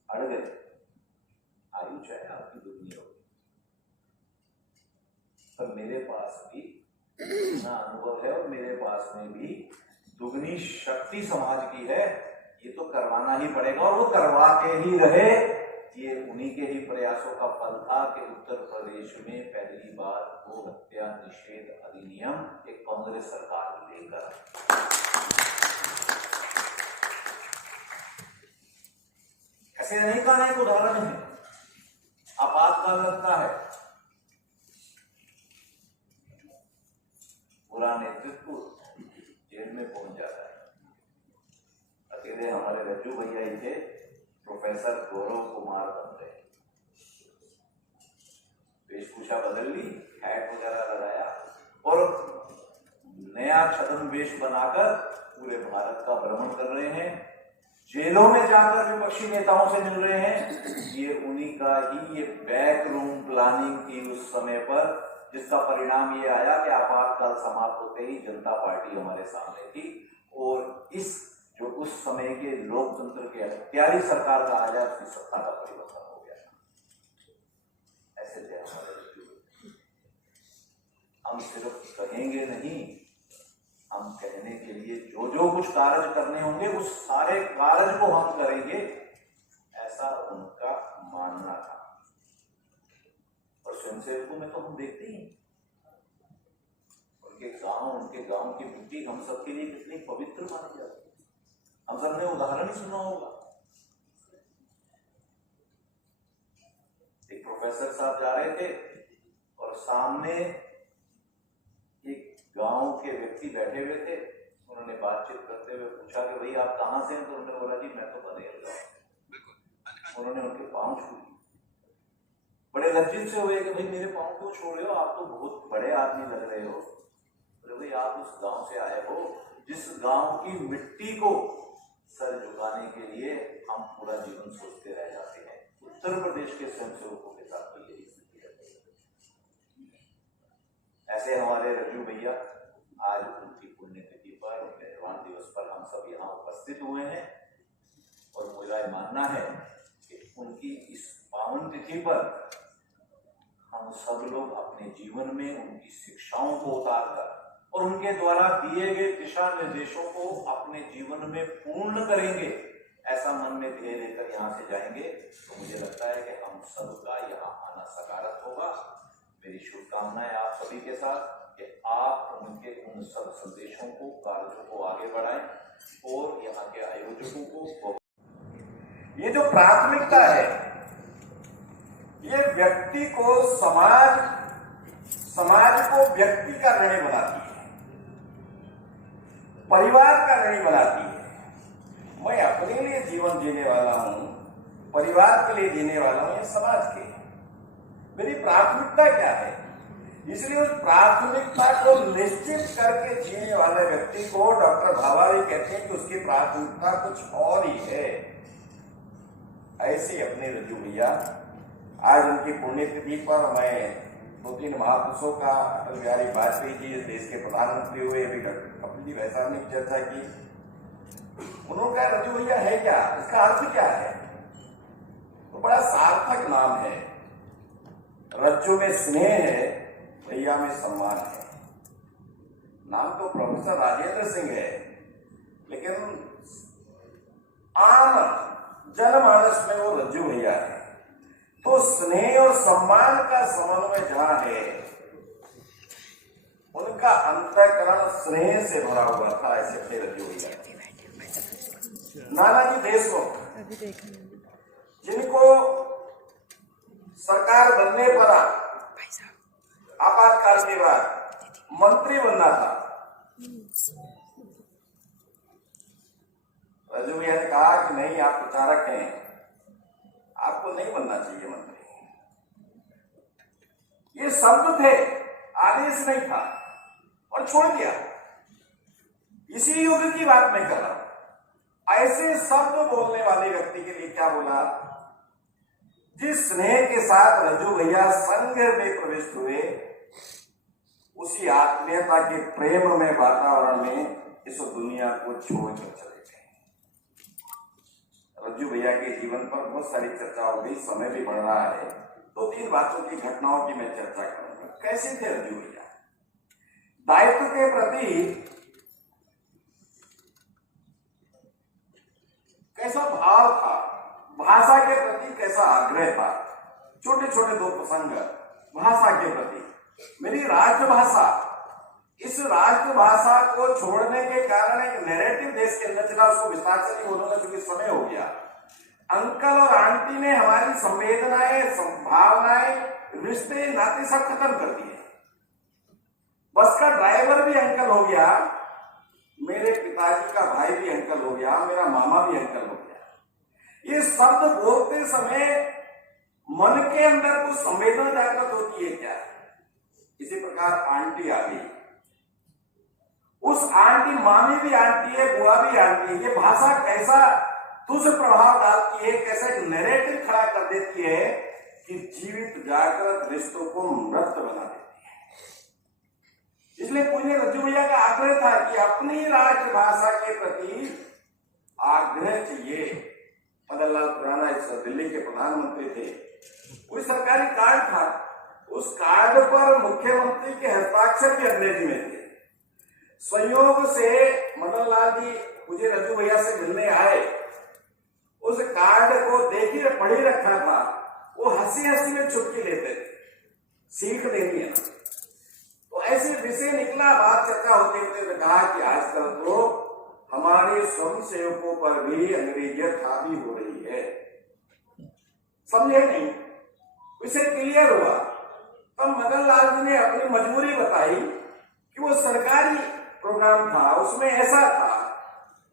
अड़ गए। आयु चाहे आपकी दुगनी होगी, पर मेरे पास भी दुगना अनुभव है और मेरे पास में भी दुगनी शक्ति समाज की है, ये तो करवाना ही पड़ेगा और वो करवा के ही रहे। ये उन्हीं के ही प्रयासों का फल था कि उत्तर प्रदेश में पहली बार गोहत्या निषेध अधिनियम एक कांग्रेस सरकार लेकर, ऐसे नहीं का एक उदाहरण है, आपातकाल लगता है, पूरा नेतृत्व जेल में पहुंच जाता है। अकेले हमारे रज्जू भैया ही थे, प्रोफेसर गौरव कुमार बन गए, वेशभूषा बदल ली, हैट वगैरह लगाया और नया छद्म वेश बनाकर पूरे भारत का भ्रमण कर रहे हैं, जेलों में जाकर विपक्षी नेताओं से मिल रहे हैं। ये उन्हीं का ही ये बैक रूम प्लानिंग थी उस समय पर, जिसका परिणाम ये आया कि आपातकाल समाप्त होते ही जनता पार्टी हमारे सामने थी और इस जो उस समय के लोकतंत्र के हत्यारी सरकार का आ जाए उसकी सत्ता का परिवर्तन हो गया था। ऐसे थे हमारे। हम सिर्फ कहेंगे नहीं, हम कहने के लिए जो जो कुछ कार्य करने होंगे उस सारे कार्य को हम करेंगे, ऐसा उनका मानना था। और स्वयंसेवकों में तो हम देखते ही उनके गांव की मिट्टी हम सबके लिए कितनी पवित्र मानी जाती है। हम सबने उदाहरण ही सुना होगा, एक प्रोफेसर साहब जा रहे थे और सामने एक गांव के व्यक्ति बैठे हुए थे। उन्होंने बातचीत करते हुए पूछा कि भाई आप कहाँ से हैं? तो उन्होंने बोला जी मैं तो बनेर गांव से। उन्होंने उनके पांव छू लिए, बड़े लज्जित से हुए कि भाई मेरे पांव क्यों छू रहे हो, आप तो बहुत बड़े आदमी लग रहे हो। बोले भाई आप उस गांव से आए हो जिस गांव की मिट्टी को सर झुकाने के लिए हम पूरा जीवन सोचते रह जाते हैं। उत्तर प्रदेश के स्वयंसेवकों के साथ तो यही स्थिति है। ऐसे हमारे रज्जू भैया आज उनकी पुण्यतिथि पर, उनके निर्वाण दिवस पर हम सब यहाँ उपस्थित हुए हैं और मेरा मानना है कि उनकी इस पावन तिथि पर हम सब लोग अपने जीवन में उनकी शिक्षाओं को उतारकर और उनके द्वारा दिए गए दिशा निर्देशों को अपने जीवन में पूर्ण करेंगे, ऐसा मन में ध्येय लेकर यहाँ से जाएंगे तो मुझे लगता है कि हम सबका यहाँ आना सकारात्मक होगा। मेरी शुभकामनाएं आप सभी के साथ कि आप उनके उन सब संदेशों को, कार्यों को आगे बढ़ाएं और यहाँ के आयोजकों को। ये जो प्राथमिकता है ये व्यक्ति को समाज को व्यक्ति का ऋणी बनाती है, परिवार का ऋणी बनाती है। मैं अपने लिए जीवन जीने वाला हूं, परिवार के लिए जीने वाला हूं, ये समाज के मेरी प्राथमिकता क्या है। इसलिए उस प्राथमिकता को निश्चित करके जीने वाले व्यक्ति को डॉक्टर भावारी कहते हैं कि उसकी प्राथमिकता कुछ और ही है। ऐसे अपने रज्जू भैया, आज उनकी पुण्यतिथि पर मैं 2-3 महापुरुषों का, अटल बिहारी वाजपेयी जी इस देश के प्रधानमंत्री हुए, अभी कपिल जी वैसा ने चर्चा की, उन्होंने रज्जू भैया है क्या, इसका अर्थ क्या है। तो बड़ा सार्थक नाम है। रज्जू में स्नेह है, भैया में सम्मान है। नाम तो प्रोफेसर राजेंद्र सिंह है, लेकिन आम जनमानस में वो रज्जू भैया है। तो स्नेह और सम्मान का समन्वय जहां है, उनका अंतःकरण स्नेह से भरा हुआ था, ऐसे थे रज्जू भैया। नानाजी देशमुख, जिनको सरकार बनने पर आपातकाल के बाद मंत्री बनना था, रज्जू भैया ने कहा कि नहीं, आप प्रचारक हैं, आपको नहीं बनना चाहिए मंत्री। ये शब्द थे, आदेश नहीं था, और छोड़ दिया। इसी युग की बात मैं कर रहा हूं। ऐसे शब्द बोलने वाले व्यक्ति के लिए क्या बोला, जिस स्नेह के साथ रज्जू भैया संघ में प्रविष्ट हुए, उसी आत्मीयता के प्रेम में वातावरण में इस दुनिया को छोड़कर चले गए। रज्जू भैया के जीवन पर बहुत सारी चर्चा हो गई, समय भी बढ़ रहा है। 2-3 बातों की, घटनाओं की मैं चर्चा करूंगा। कैसे थे रज्जू भैया, दायित्व के प्रति कैसा भाव था, भाषा के प्रति कैसा आग्रह था। छोटे छोटे 2 प्रसंग भाषा के प्रति। मेरी राष्ट्रभाषा, इस राष्ट्रभाषा को छोड़ने के कारण एक नैरेटिव देश के अंदर चला, उसको विस्तार से नहीं बोलूंगा क्योंकि समय हो गया। अंकल और आंटी ने हमारी संवेदनाएं, भावनाएं, रिश्ते, नाते सब खत्म कर दिए। बस का ड्राइवर भी अंकल हो गया, मेरे पिताजी का भाई भी अंकल हो गया, मेरा मामा भी अंकल हो गया। ये शब्द बोलते समय मन के अंदर कुछ संवेदना जागृत होती है क्या। इसी प्रकार आंटी आ गई, उस आंटी, मामी भी आंटी है, बुआ भी आंटी है। ये भाषा कैसा तुझ प्रभाव डालती है, कैसा एक नैरेटिव खड़ा कर देती है कि जीवित जागृत रिश्तों को मृत बना देती है। इसलिए पूज्य रज्जू भैया का आग्रह था कि अपनी राष्ट्रभाषा के प्रति आग्रह चाहिए। मदन लाल खुराना इस दिल्ली के प्रधानमंत्री थे, कोई सरकारी कार्ड था, उस कार्ड पर मुख्यमंत्री के हस्ताक्षर भी अंग्रेजी में थे। संयोग से मदन लाल जी मुझे रज्जू भैया से मिलने आए, उस कार्ड को देखी पढ़ी रखा था, वो हंसी हंसी में चुटकी लेते थे, सीख देनी है। तो ऐसे विषय निकला, बात चर्चा होते होते कहा कि आजकल तो हमारे स्वयं सेवकों पर भी अंग्रेजियत हावी हो रही है। समझे नहीं, विषय क्लियर हुआ। तब मदन लाल जी ने अपनी मजबूरी बताई कि वो सरकारी प्रोग्राम था, उसमें ऐसा था।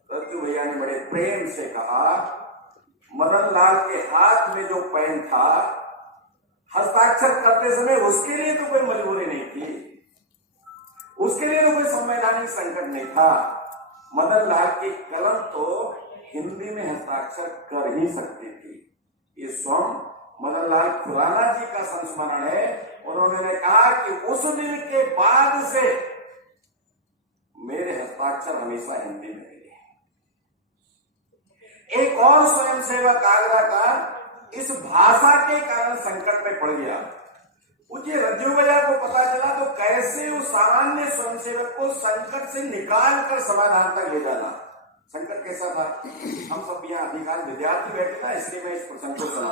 रज्जू भैया ने बड़े प्रेम से कहा, मदन लाल के हाथ में जो पेन था, हस्ताक्षर करते समय उसके लिए तो कोई मजबूरी नहीं थी, उसके लिए तो कोई संवैधानिक संकट नहीं था। मदन लाल की कलम तो हिंदी में हस्ताक्षर कर ही सकती थी। ये स्वयं मदन लाल खुराना जी का संस्मरण है। उन्होंने कहा कि उस दिन के बाद से मेरे हस्ताक्षर हमेशा हिंदी में मिले। एक और स्वयंसेवक आगरा का इस भाषा के कारण संकट में पड़ गया। मुझे रज्जू भैया को पता चला तो कैसे उस सामान्य स्वयंसेवक को संकट से निकाल कर समाधान तक ले जाना। संकट कैसा था, हम सब यहाँ अधिकार विद्यार्थी बैठे था, इसलिए मैं इस प्रसंग को सुना।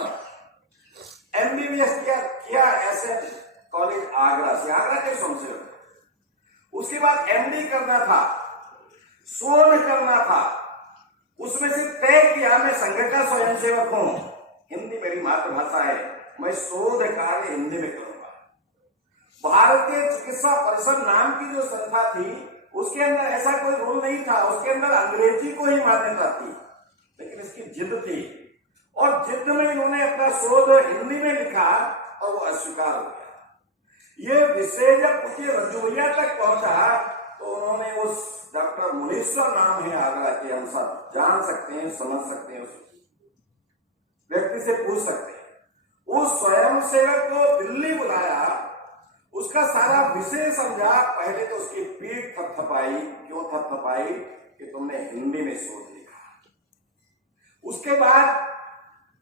MBBS किया ऐसे कॉलेज आगरा से, आगरा के स्वयंसेवक। उसके बाद MD करना था, शोध करना था, उसमें से तय किया मैं संघ का स्वयंसेवक हूं, हिंदी मेरी मातृभाषा है, मैं शोध कार्य हिंदी में करूंगा। भारतीय चिकित्सा परिषद नाम की जो संस्था थी, उसके अंदर ऐसा कोई रूल नहीं था, उसके अंदर अंग्रेजी को ही मान्यता थी। जिद थी, और जिद में इन्होंने अपना शोध हिंदी में लिखा और वो अस्वीकार हो गया। ये विषय जब पूज्य रज्जू भैया तक पहुंचा तो उन्होंने उस डॉक्टर मुनीश्वर नाम है आगरा के, हम सब जान सकते हैं, समझ सकते हैं, उस व्यक्ति से पूछ सकते हैं, उस स्वयं सेवक को दिल्ली बुलाया, उसका सारा विषय समझा। पहले तो उसकी पीठ थपथपाई। क्यों थपथपाई? कि तुमने हिंदी में शोध लिखा। उसके बाद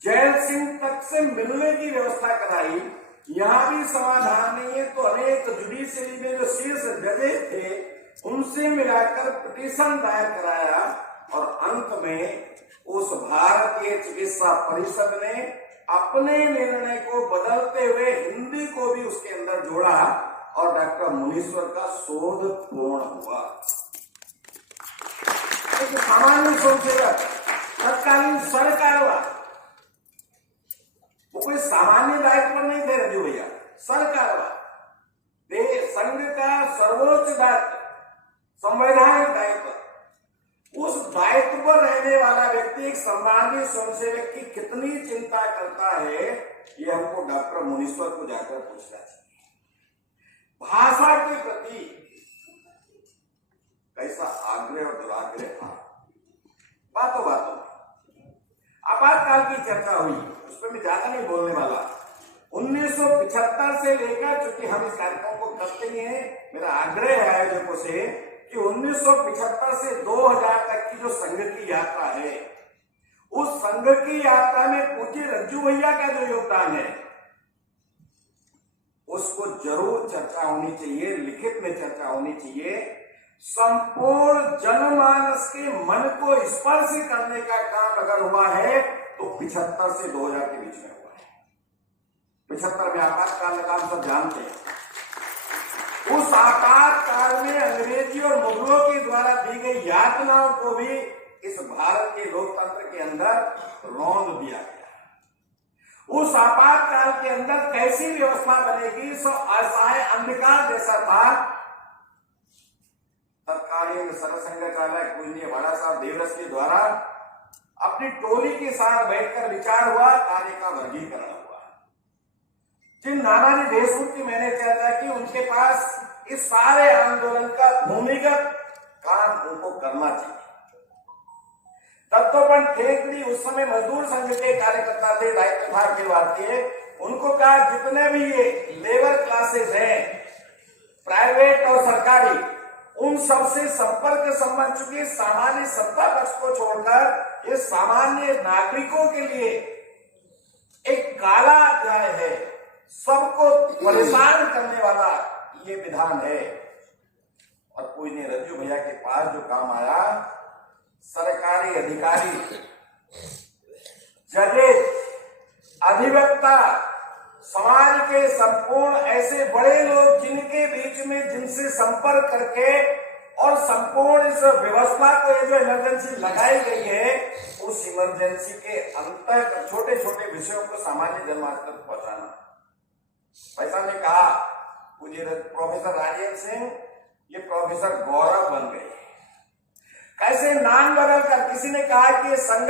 जैल सिंह तक से मिलने की व्यवस्था कराई। यहां भी समाधान नहीं है तो अनेक जुडिशियरी में जो शीर्ष जजेस थे उनसे मिलाकर पिटीशन दायर कराया, और अंत में उस भारतीय चिकित्सा परिषद ने अपने निर्णय को बदलते हुए हिंदी को भी उसके अंदर जोड़ा और डॉक्टर मुनीश्वर का शोध पूर्ण हुआ। एक सामान्य स्वयंसेवक, तत्कालीन सरकार, वो कोई सामान्य दायित्व पर नहीं थे रज्जू भैया, सरकार संघ का सर्वोच्च दायित्व, संवैधानिक दायित्व, उस दायित्व पर रहने वाला व्यक्ति एक सामान्य स्वयंसेवक की कितनी चिंता करता है, ये हमको डॉक्टर मुनीश्वर को जाकर पूछना चाहिए। भाषा के प्रति कैसा आग्रह और दुराग्रह था। बातों बातों में आपातकाल की चर्चा हुई, उस पर मैं ज्यादा नहीं बोलने वाला। 1975 से लेकर, चूंकि हम इस कार्यक्रम को करते ही हैं, मेरा आग्रह है आयोजकों से कि 1975 से 2000 तक की जो संघ की यात्रा है, उस संघ की यात्रा में पूज्य रज्जू भैया का जो योगदान है उसको जरूर चर्चा होनी चाहिए, लिखित में चर्चा होनी चाहिए। संपूर्ण जनमानस के मन को स्पर्श करने का काम अगर हुआ है तो 75 से 2000 के बीच में हुआ है। 75 में आपातकाल लगा, हम सब जानते हैं। उस आपातकाल में अंग्रेजी और मुगलों के द्वारा दी गई यातनाओं को भी इस भारत के लोकतंत्र के अंदर रौंद दिया गया। उस आपातकाल के अंदर कैसी व्यवस्था बनेगी, सो असहाय अंधकार जैसा था। तत्कालीन सरसंघ चालक पूजनीय बड़ा साहब देवरस के द्वारा अपनी टोली के साथ बैठकर विचार हुआ, कार्य का वर्गीकरण हुआ। जिन नानाजी देशमुख की मैंने चर्चा की, उनके पास इस सारे आंदोलन का भूमिगत काम उनको करना चाहिए। तत्वपन ठेकड़ी उस समय मजदूर संघ के कार्यकर्ता थे, दायित्व था अखिल भारतीय। उनको कहा जितने भी ये लेबर क्लासेस हैं, प्राइवेट और सरकारी, उन सबसे संपर्क संबंध, चुके सामान्य सत्ता पक्ष को छोड़कर ये सामान्य नागरिकों के लिए एक काला अध्याय है, सबको परेशान करने वाला ये विधान है। और पूजनीय रज्जू भैया के पास जो काम आया, सरकारी अधिकारी, जजेस, अधिवक्ता, समाज के संपूर्ण ऐसे बड़े लोग जिनके बीच में जिनसे संपर्क करके और संपूर्ण इस व्यवस्था को, ये जो इमरजेंसी लगाई गई है, उस इमरजेंसी के अंतर छोटे छोटे विषयों को सामान्य जनमानस तक पहुंचाना। भाई साहब ने कहा, पूज्य प्रोफेसर राजेंद्र सिंह ये प्रोफेसर गौरव बन गए। कैसे नाम बदल कर, किसी ने कहा कि ये संघ,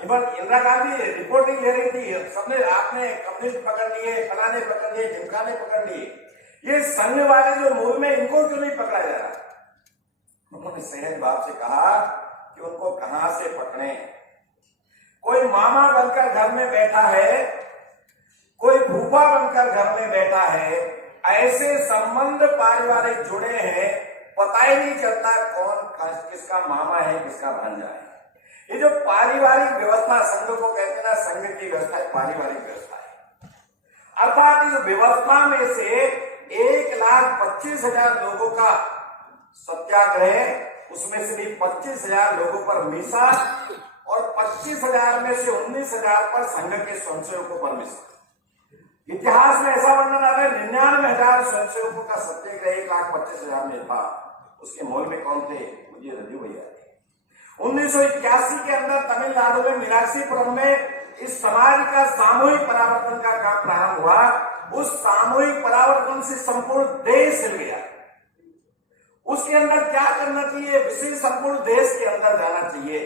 इंदिरा गांधी रिपोर्टिंग ले रही थी, सबने, आपने कम्युनिस्ट पकड़ लिए, फलाने पकड़ लिए, ढिमकाने पकड़ लिए, ये संघ वाले जो मूल में, इनको क्यों नहीं पकड़ा जा रहा? उन्होंने सहज भाव से कहा कि उनको कहां से पकड़े। कोई मामा बनकर घर में बैठा है, कोई फूफा बनकर घर में बैठा है, ऐसे संबंध पारिवारिक जुड़े हैं, पता ही नहीं चलता कौन किसका मामा है, किसका भांजा है। ये जो पारिवारिक व्यवस्था संघ को कहते हैं ना, संघ की व्यवस्था पारिवारिक व्यवस्था है। अर्थात इस व्यवस्था में से 1,25,000 लोगों का सत्याग्रह, उसमें से भी 25,000 लोगों पर मिसा, और 25,000 में से 19,000 पर संघ के स्वयंसेवकों पर मिसा। इतिहास में ऐसा वर्णन आता है 99,000 स्वयंसेवकों का सत्याग्रह 1,25,000 में था। उसके मूल में कौन थे? मुझे रज्जू भैया थे। 1981 के अंदर तमिलनाडु में मीनाक्षीपुरम में इस समाज का सामूहिक परावर्तन का काम प्रारंभ हुआ। उस सामूहिक परावर्तन से संपूर्ण देश हिल गया। उसके अंदर क्या करना चाहिए? विशेष संपूर्ण देश के अंदर जाना चाहिए।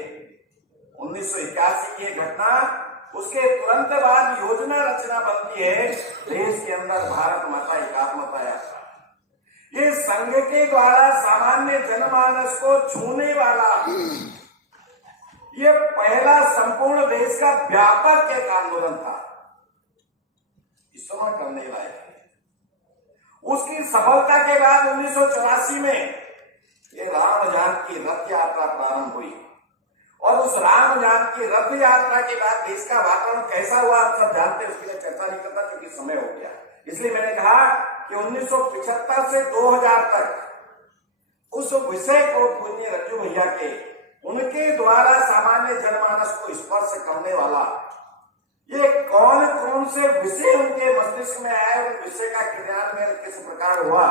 1981 की घटना, उसके तुरंत बाद योजना रचना बनती है देश के अंदर भारत माता एकात्मता यात्रा। ये संघ के द्वारा सामान्य जनमानस को छूने वाला ये पहला संपूर्ण देश का व्यापक एक आंदोलन था, इसमें करने लायक। उसकी सफलता के बाद 1984 में ये राम जानकी रथ यात्रा प्रारंभ हुई और उस राम जानकी रथ यात्रा के बाद देश का वातावरण कैसा हुआ आप सब जानते हैं, उसकी मैं चर्चा नहीं करता क्योंकि समय हो गया। इसलिए मैंने कहा कि 1975 से 2000 तक उस विषय को पूज्य रज्जू भैया के उनके द्वारा सामान्य जनमानस को स्पर्श करने वाला ये कौन कौन से विषय उनके मस्तिष्क में आए, उन विषय का क्रियान्वयन किस प्रकार हुआ।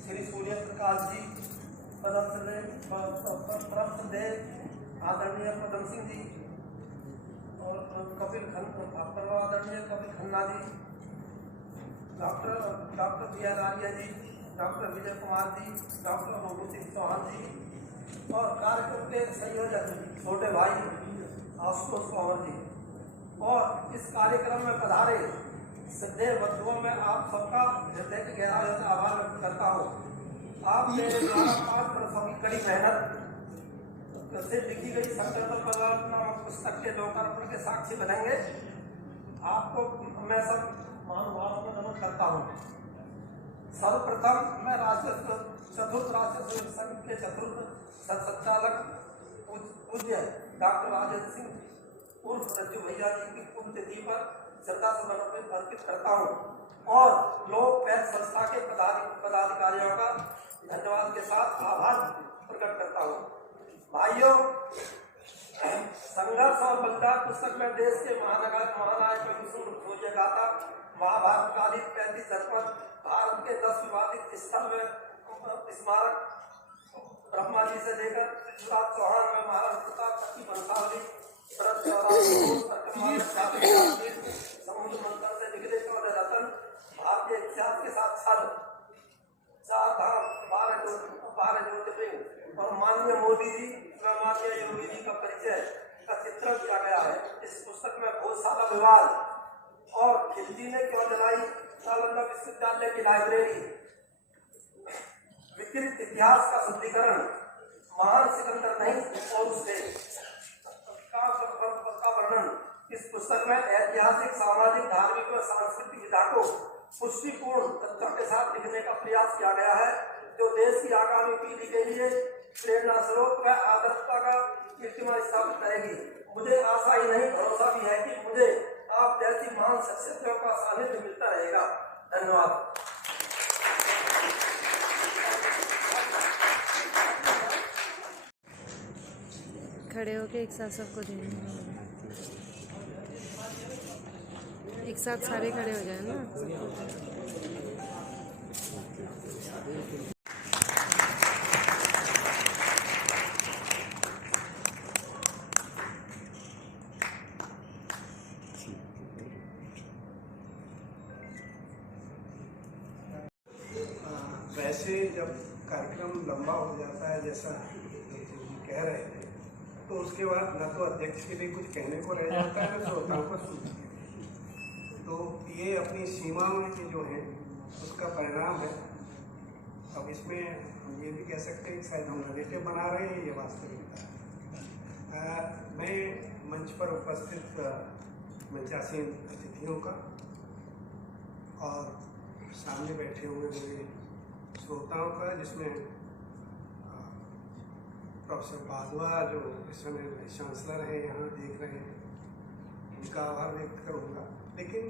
श्री सूर्य प्रकाश जी, परम श्रद्धेय आदरणीय पदम सिंह जी और आदरणीय Kapil Khanna ji, doctor B R Arya ji, doctor Vijay Kumar ji, doctor Anubhav Singh Chauhan जी और कार्यक्रम के संयोजक छोटे भाई आशुतोष पवार जी और इस कार्यक्रम में पधारे श्रद्धेय बंधुओं में आप सबका हृदय की गहराई से आभार व्यक्त करता हूँ। आप मेरे द्वारा 5 वर्षों की कड़ी मेहनत से लिखी गई संकल्प परिवर्तन नामक पुस्तक के लोकार्पण के साक्षी बनेंगे। आपको मैं सब महानुभावों को नमन करता हूँ। सर्वप्रथम मैं चतुर्थ राष्ट्रीय स्वयं संघ के चतुर्थ संचालक पूज्य डॉक्टर राजेंद्र सिंह उर्फ रज्जू भैया जी की पुण्यतिथि पर श्रद्धा सुमन अर्पित करता हूँ और लोक पैद संस्था के पदाधिकारियों का धन्यवाद के साथ आभार प्रकट करता हूँ। भाइयों, संघर्ष और बलिदान पुस्तक में देश के महानायक सूर्य गाथा, महाभारत कालीन 35 जनपद, भारत के 10 विवादित स्थल में स्मारक, ब्रह्मा जी से लेकर शिवराज चौहान में महाराज प्रताप की वंशावली, समुद्र मंथन से निकले 14 रतन, भारतीय इतिहास के साथ छल, 4 धाम, 12 ज्योतिर्लिंग और माननीय मोदी जी व माननीय योगी जी का परिचय का चित्रण किया गया है। इस पुस्तक में गौशाला विवाद और खिलजी ने क्यों जलाई नालंदा विश्वविद्यालय की लाइब्रेरी, विकृत इतिहास का शुद्धिकरण, महान सिकंदर नहीं और उससे का वर्णन। इस पुस्तक में ऐतिहासिक, सामाजिक, धार्मिक व सांस्कृतिक विधा को पुष्टिपूर्ण तथ्यों के साथ लिखने का प्रयास किया गया है, जो देश की आगामी पीढ़ी के लिए प्रेरणा स्रोत व आदर्शता का कीर्तिमान स्थापित करेगी। मुझे आशा ही नहीं भरोसा भी है कि मुझे आप जैसी महान शख्सियतों का सानिध्य मिलता रहेगा। धन्यवाद। खड़े होके एक साथ सबको देना, एक साथ सारे खड़े हो जाए ना। वैसे जब कार्यक्रम लंबा हो जाता है जैसा कह रहे थे, तो उसके बाद न तो अध्यक्ष के लिए कुछ कहने को रह जाता है, न श्रोताओं को सुनने। तो ये अपनी सीमाओं के जो है उसका परिणाम है। अब इसमें हम ये भी कह सकते हैं कि शायद हम नरेटिव बना रहे हैं, ये वास्तविकता है। मैं मंच पर उपस्थित मंचासीन अतिथियों का और सामने बैठे हुए मेरे श्रोताओं का, जिसमें प्रोफेसर बाजवा जो इस समय वाइस चांसलर हैं यहाँ देख रहे हैं, उनका आभार व्यक्त करूँगा। लेकिन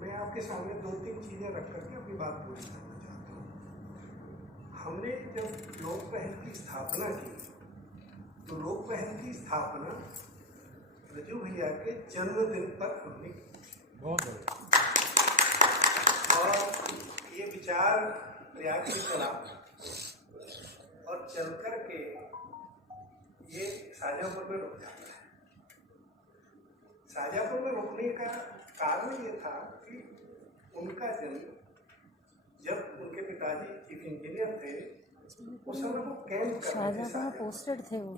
मैं आपके सामने 2-3 चीज़ें रख करके अपनी बात पूरी करना चाहता हूँ। हमने जब लोक पहल की स्थापना की, तो लोक पहल की स्थापना रज्जू भैया के जन्मदिन पर हमने की और ये विचार प्रयाग से चला और चल कर के ये शाजापुर में रुक जाता है। शाजापुर में रुकने का कारण ये था कि उनका जन्म, जब उनके पिताजी चीफ इंजीनियर थे, उस समय वो कैंप कर रहे थे शाहजहाँ में पोस्टेड थे वो।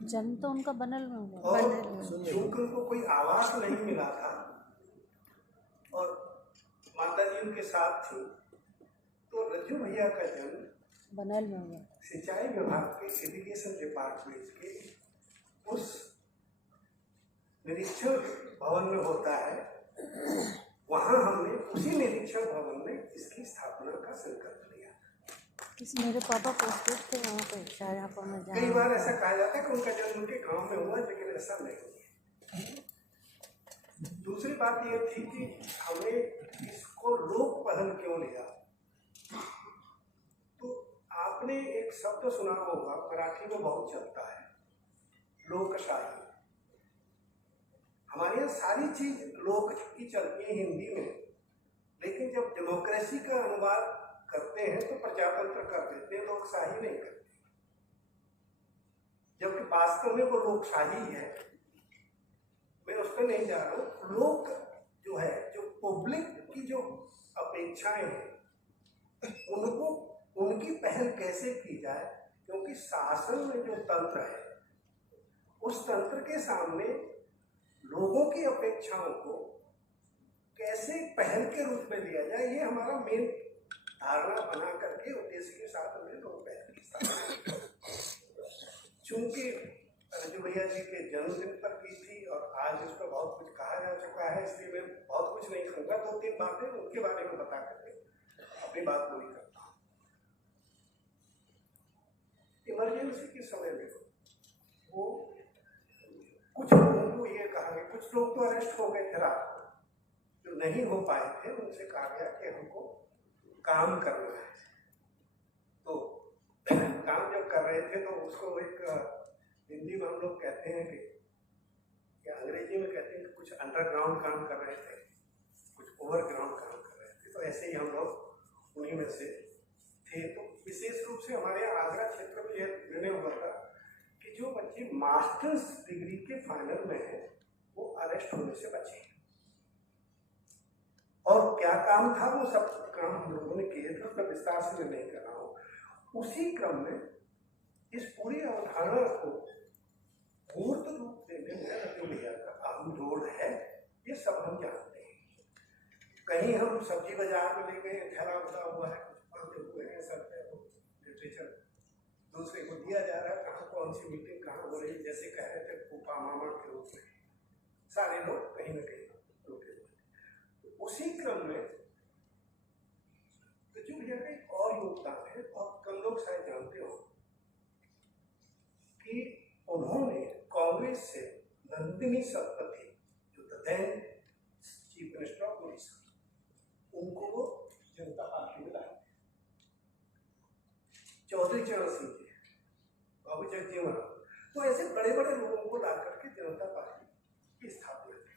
जन्म तो उनका बनल में हुआ। और चूंकि उनको कोई आवास नहीं मिला था और माता जी उनके साथ थी, तो रज्जू भैया का जन्म बनल में हुआ। सिंचाई विभाग के इरिगेशन डिपार्टमेंट के उस निरीक्षण भवन में होता है। वहाँ हमने उसी निरीक्षण भवन में इसकी स्थापना का संकल्प लिया। मेरे पापा पोस्टेड थे वहाँ पे शाहजहाँपुर में। कई बार ऐसा कहा जाता है कि उनका जन्म उनके गांव में हुआ, लेकिन ऐसा नहीं है। दूसरी बात ये थी कि हमने इसको लोक पहल क्यों लिया। तो आपने एक शब्द सुना होगा, मराठी में बहुत चलता है, लोकशाही। हमारे यहाँ सारी चीज लोक की चलती है हिंदी में, लेकिन जब डेमोक्रेसी का अनुवाद करते हैं तो प्रजातंत्र कर देते हैं, लोकशाही नहीं करते। जबकि वास्तव में वो लोकशाही है। मैं उस पर नहीं जा रहा हूँ। लोक जो है, जो पब्लिक की जो अपेक्षाएं हैं, उनको उनकी पहल कैसे की जाए, क्योंकि शासन में जो तंत्र है, उस तंत्र के सामने लोगों की अपेक्षाओं को कैसे पहल के रूप में लिया जाए, ये हमारा मेन धारणा बना करके उद्देश्य के साथ हमने लोक पहल की स्थापना। चूंकि रज्जू भैया जी के जन्मदिन पर की थी और आज इस पर बहुत कुछ कहा जा चुका है, इसलिए मैं बहुत कुछ नहीं कहूँगा। 2-3 बातें उनके बारे में बता करके अपनी बात पूरी करता हूँ। इमरजेंसी के समय में वो कुछ लोगों को ये कहा गया, कुछ लोग तो अरेस्ट हो गए थे रात को, जो नहीं हो पाए थे उनसे कहा गया कि हमको काम करना है। तो काम जब कर रहे थे तो उसको एक हिंदी में हम लोग कहते हैं कि, या अंग्रेजी में कहते हैं कि कुछ अंडरग्राउंड काम कर रहे थे, कुछ ओवरग्राउंड काम कर रहे थे। तो ऐसे ही हम लोग उन्हीं में से थे। तो विशेष रूप से हमारे यहाँ आगरा क्षेत्र में यह निर्णय हुआ था कि जो बच्चे मास्टर्स डिग्री के फाइनल में हैं वो अरेस्ट होने से बचे। और क्या काम था, वो सब काम हम लोगों ने किए थे, उसका विस्तार से मैं नहीं कर रहा हूँ। उसी क्रम में इस पूरी अवधारणा को मूर्त रूप देने में रज्जू भैया का अहम रोल है, ये सब हम जानते हैं। कहीं हम सब्जी बाजार में ले गए, ठहरा उठा हुआ है, कुछ बांधे हुए हैं सर पे, लिटरेचर दूसरे को दिया जा रहा है, कहाँ कौन सी मीटिंग कहाँ हो रही, जैसे कह रहे थे फूफा मामा के रूप में सारे लोग कहीं न कहीं रुके हुए। उसी क्रम में रज्जू भैया का एक और योगदान है, बहुत कम लोग शायद जानते हो कि उन्होंने कांग्रेस से नंदिनी सतपथी, जो then chief minister of Orissa, उनको वो जनता पार्टी में लाए। चौधरी चरण सिंह जी, बाबू जगजीवन राम, तो ऐसे बड़े बड़े लोगों को ला करके जनता पार्टी की स्थापना की।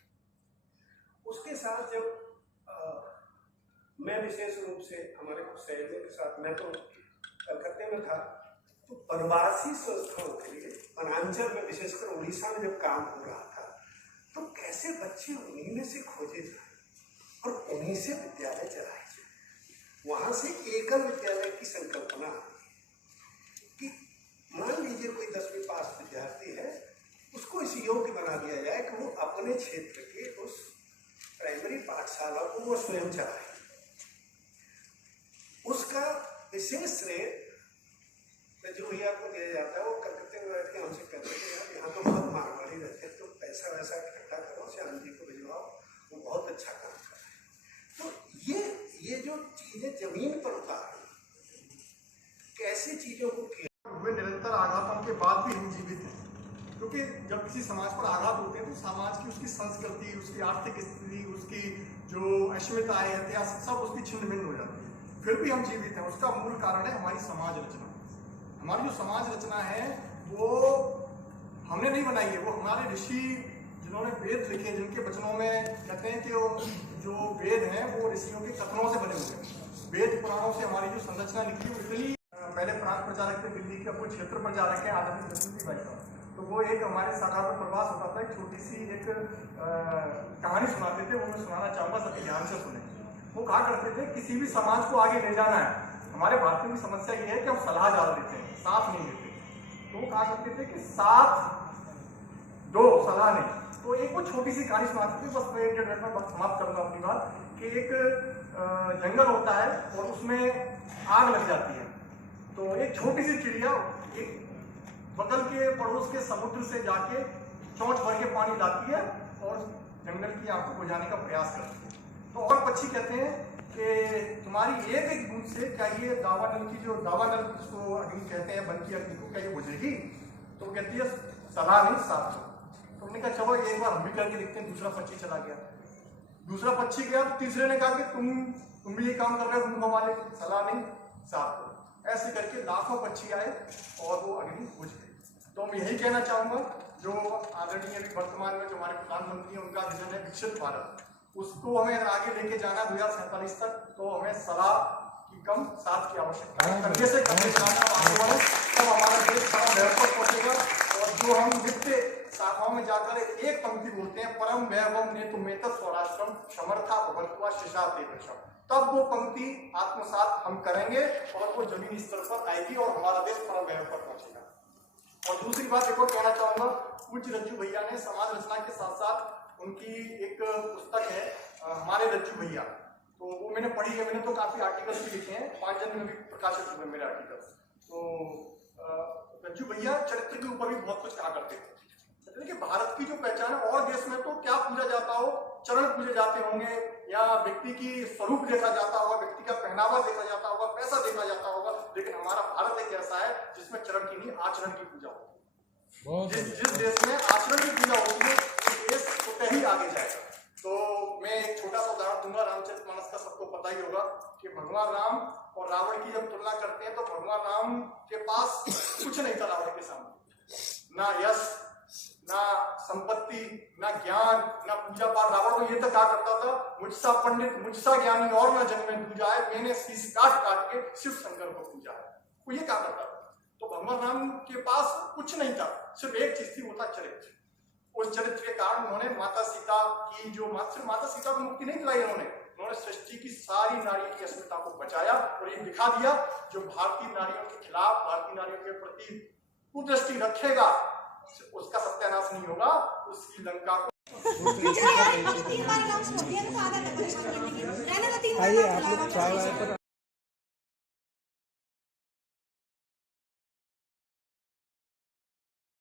उसके साथ जब मैं विशेष रूप से हमारे कुछ सहयोगियों के साथ, मैं तो कलकत्ते में था, तो प्रवासी संस्थाओं के लिए वनांचल में, विशेषकर उड़ीसा में जब काम हो रहा था, तो कैसे बच्चे उन्हीं में से खोजे जाए और उन्हीं से विद्यालय चलाए जाए। वहाँ से एकल विद्यालय की संकल्पना कि मान लीजिए कोई 10वीं पास विद्यार्थी है, उसको इस योग्य बना दिया जाए कि वो अपने क्षेत्र के उस प्राइमरी पाठशाला को वो स्वयं चलाए। उसका विशेष श्रेय रज्जू भैया को दिया जाता है। वो कलकत्ते में बैठ के हमसे कहते हैं, यार यहाँ तो बहुत मारवाड़ी रहते हैं, तो पैसा वैसा इकट्ठा करो, श्याम जी को भिजवाओ, वो बहुत अच्छा काम कर रहे हैं। तो ये जो चीजें जमीन पर उतार, कैसे चीजों को किया हुए निरंतर आघातों के बाद भी हम जीवित हैं, क्योंकि जब किसी समाज पर आघात होते हैं तो समाज की उसकी संस्कृति, उसकी आर्थिक स्थिति, उसकी जो अस्मिता है, ऐतिहासिक, सब उसकी छिन्न भिन्न हो जाती है। फिर भी हम जीवित हैं। उसका मूल कारण है हमारी समाज रचना। हमारी जो समाज रचना है वो हमने नहीं बनाई है, वो हमारे ऋषि जिन्होंने वेद लिखे, जिनके वचनों में कहते हैं कि जो वेद हैं वो ऋषियों के कथनों से बने हुए हैं। वेद पुराणों से हमारी जो संरचना लिखी है वो इतनी, पहले प्रांत प्रचारक थे दिल्ली के, अपने क्षेत्र पर जा रखे हैं, आज हम तो वो एक हमारे साधारण प्रवास होता था, एक छोटी सी एक कहानी सुनाते थे, वो मैं सुनाना चाहूँगा, सभी ध्यान से सुने। वो कहा करते थे किसी भी समाज को आगे ले जाना है, हमारे भारत में समस्या ये है कि हम सलाह ज़्यादा देते हैं, साथ नहीं देते। तो वो कहा करते थे कि साथ दो, सलाह नहीं। तो एक वो छोटी सी कहानी सुनाते थे, बस मैं 1-1.5 मिनट में समाप्त करूँगा अपनी बात, कि एक जंगल होता है और उसमें आग लग जाती है। तो एक छोटी सी चिड़िया एक बगल के पड़ोस के समुद्र से जाके चोंच भर के पानी लाती है और जंगल की आग को बुझाने का प्रयास करती है। तो और पक्षी कहते हैं कि तुम्हारी एक एक बूंद से क्या ये दावानल की जो दावानल जिसको अग्नि कहते हैं, बन की अग्नि को, क्या ये बुझेगी? तो कहती है सलाह नहीं, साथ दो। तो हमने कहा चलो एक बार हम भी करके देखते हैं। दूसरा पक्षी चला गया, दूसरा पक्षी गया, तो तीसरे ने कहा कि तुम भी ये काम कर रहे हो, तुम हमारे, सलाह नहीं, साथ दो। ऐसे करके लाखों पक्षी आए और वो अग्नि बुझ गई। तो मैं यही कहना चाहूंगा, जो आदरणीय वर्तमान में जो हमारे प्रधानमंत्री हैं उनका विजन है विकसित भारत, उसको हमें आगे लेके जाना 2047 तक, तो हमें सलाह की कम, साथ की आवश्यकता है। कंधे से कंधे मिलाकर आगे बढ़े, तब हमारा देश बड़ा लेवल पर पहुंचेगा। और जो हम नित्य शाखाओं में जाकर एक पंक्ति बोलते हैं, परम वैभव ने तुम्हें स्वराष्ट्रम समर्था भगवत्वा शिशाते विषम, तब वो पंक्ति आत्मसात हम करेंगे और वो जमीनी स्तर पर आएगी और हमारा देश परम वैभव पर पहुंचेगा। और दूसरी बात एक और कहना चाहूंगा, पूज्य रज्जू भैया ने समाज रचना के साथ साथ उनकी एक पुस्तक है हमारे रज्जू भैया, तो वो मैंने पढ़ी है। मैंने तो काफी आर्टिकल्स भी लिखे हैं, 5 जन में भी प्रकाशित हुए मेरे आर्टिकल्स। तो रज्जू भैया चरित्र के ऊपर भी बहुत कुछ कहा करते थे कि भारत की जो पहचान है, और देश में तो क्या पूजा जाता हो, चरण पूजे जाते होंगे, या व्यक्ति की स्वरूप देखा जाता होगा, व्यक्ति का पहनावा देखा जाता होगा, पैसा देखा जाता होगा, लेकिन हमारा भारत एक ऐसा है जिसमें चरण की नहीं, आचरण की पूजा होती है। जिस देश में आचरण की पूजा होती है उस देश तो ही आगे जाएगा। तो मैं एक छोटा सा उदाहरण दूंगा, रामचरितमानस का सबको पता ही होगा कि भगवान राम और रावण की जब तुलना करते हैं तो भगवान राम के पास कुछ नहीं था रावण के सामने, ना यश, ना संपत्ति, ना ज्ञान, ना पूजा पाठ। रावण तो ये तक कहा करता था, मुझसा पंडित, मुझसा ज्ञानी और न जग में दूजा है, मैंने शीश काट काट के शिव शंकर को पूजा है, वो ये कहा करता था। तो भगवान राम के पास कुछ नहीं था, सिर्फ एक चीज थी, वो था चरित्र। उस चरित्र के कारण उन्होंने माता सीता की जो सिर्फ माता सीता को मुक्ति नहीं दिलाई, उन्होंने सृष्टि की सारी नारियों की अस्मिता को बचाया और ये दिखा दिया जो भारतीय नारियों के खिलाफ, भारतीय नारियों के प्रति कुदृष्टि रखेगा उसका सत्यानाश नहीं होगा, उसकी लंका को। आइए आप लोग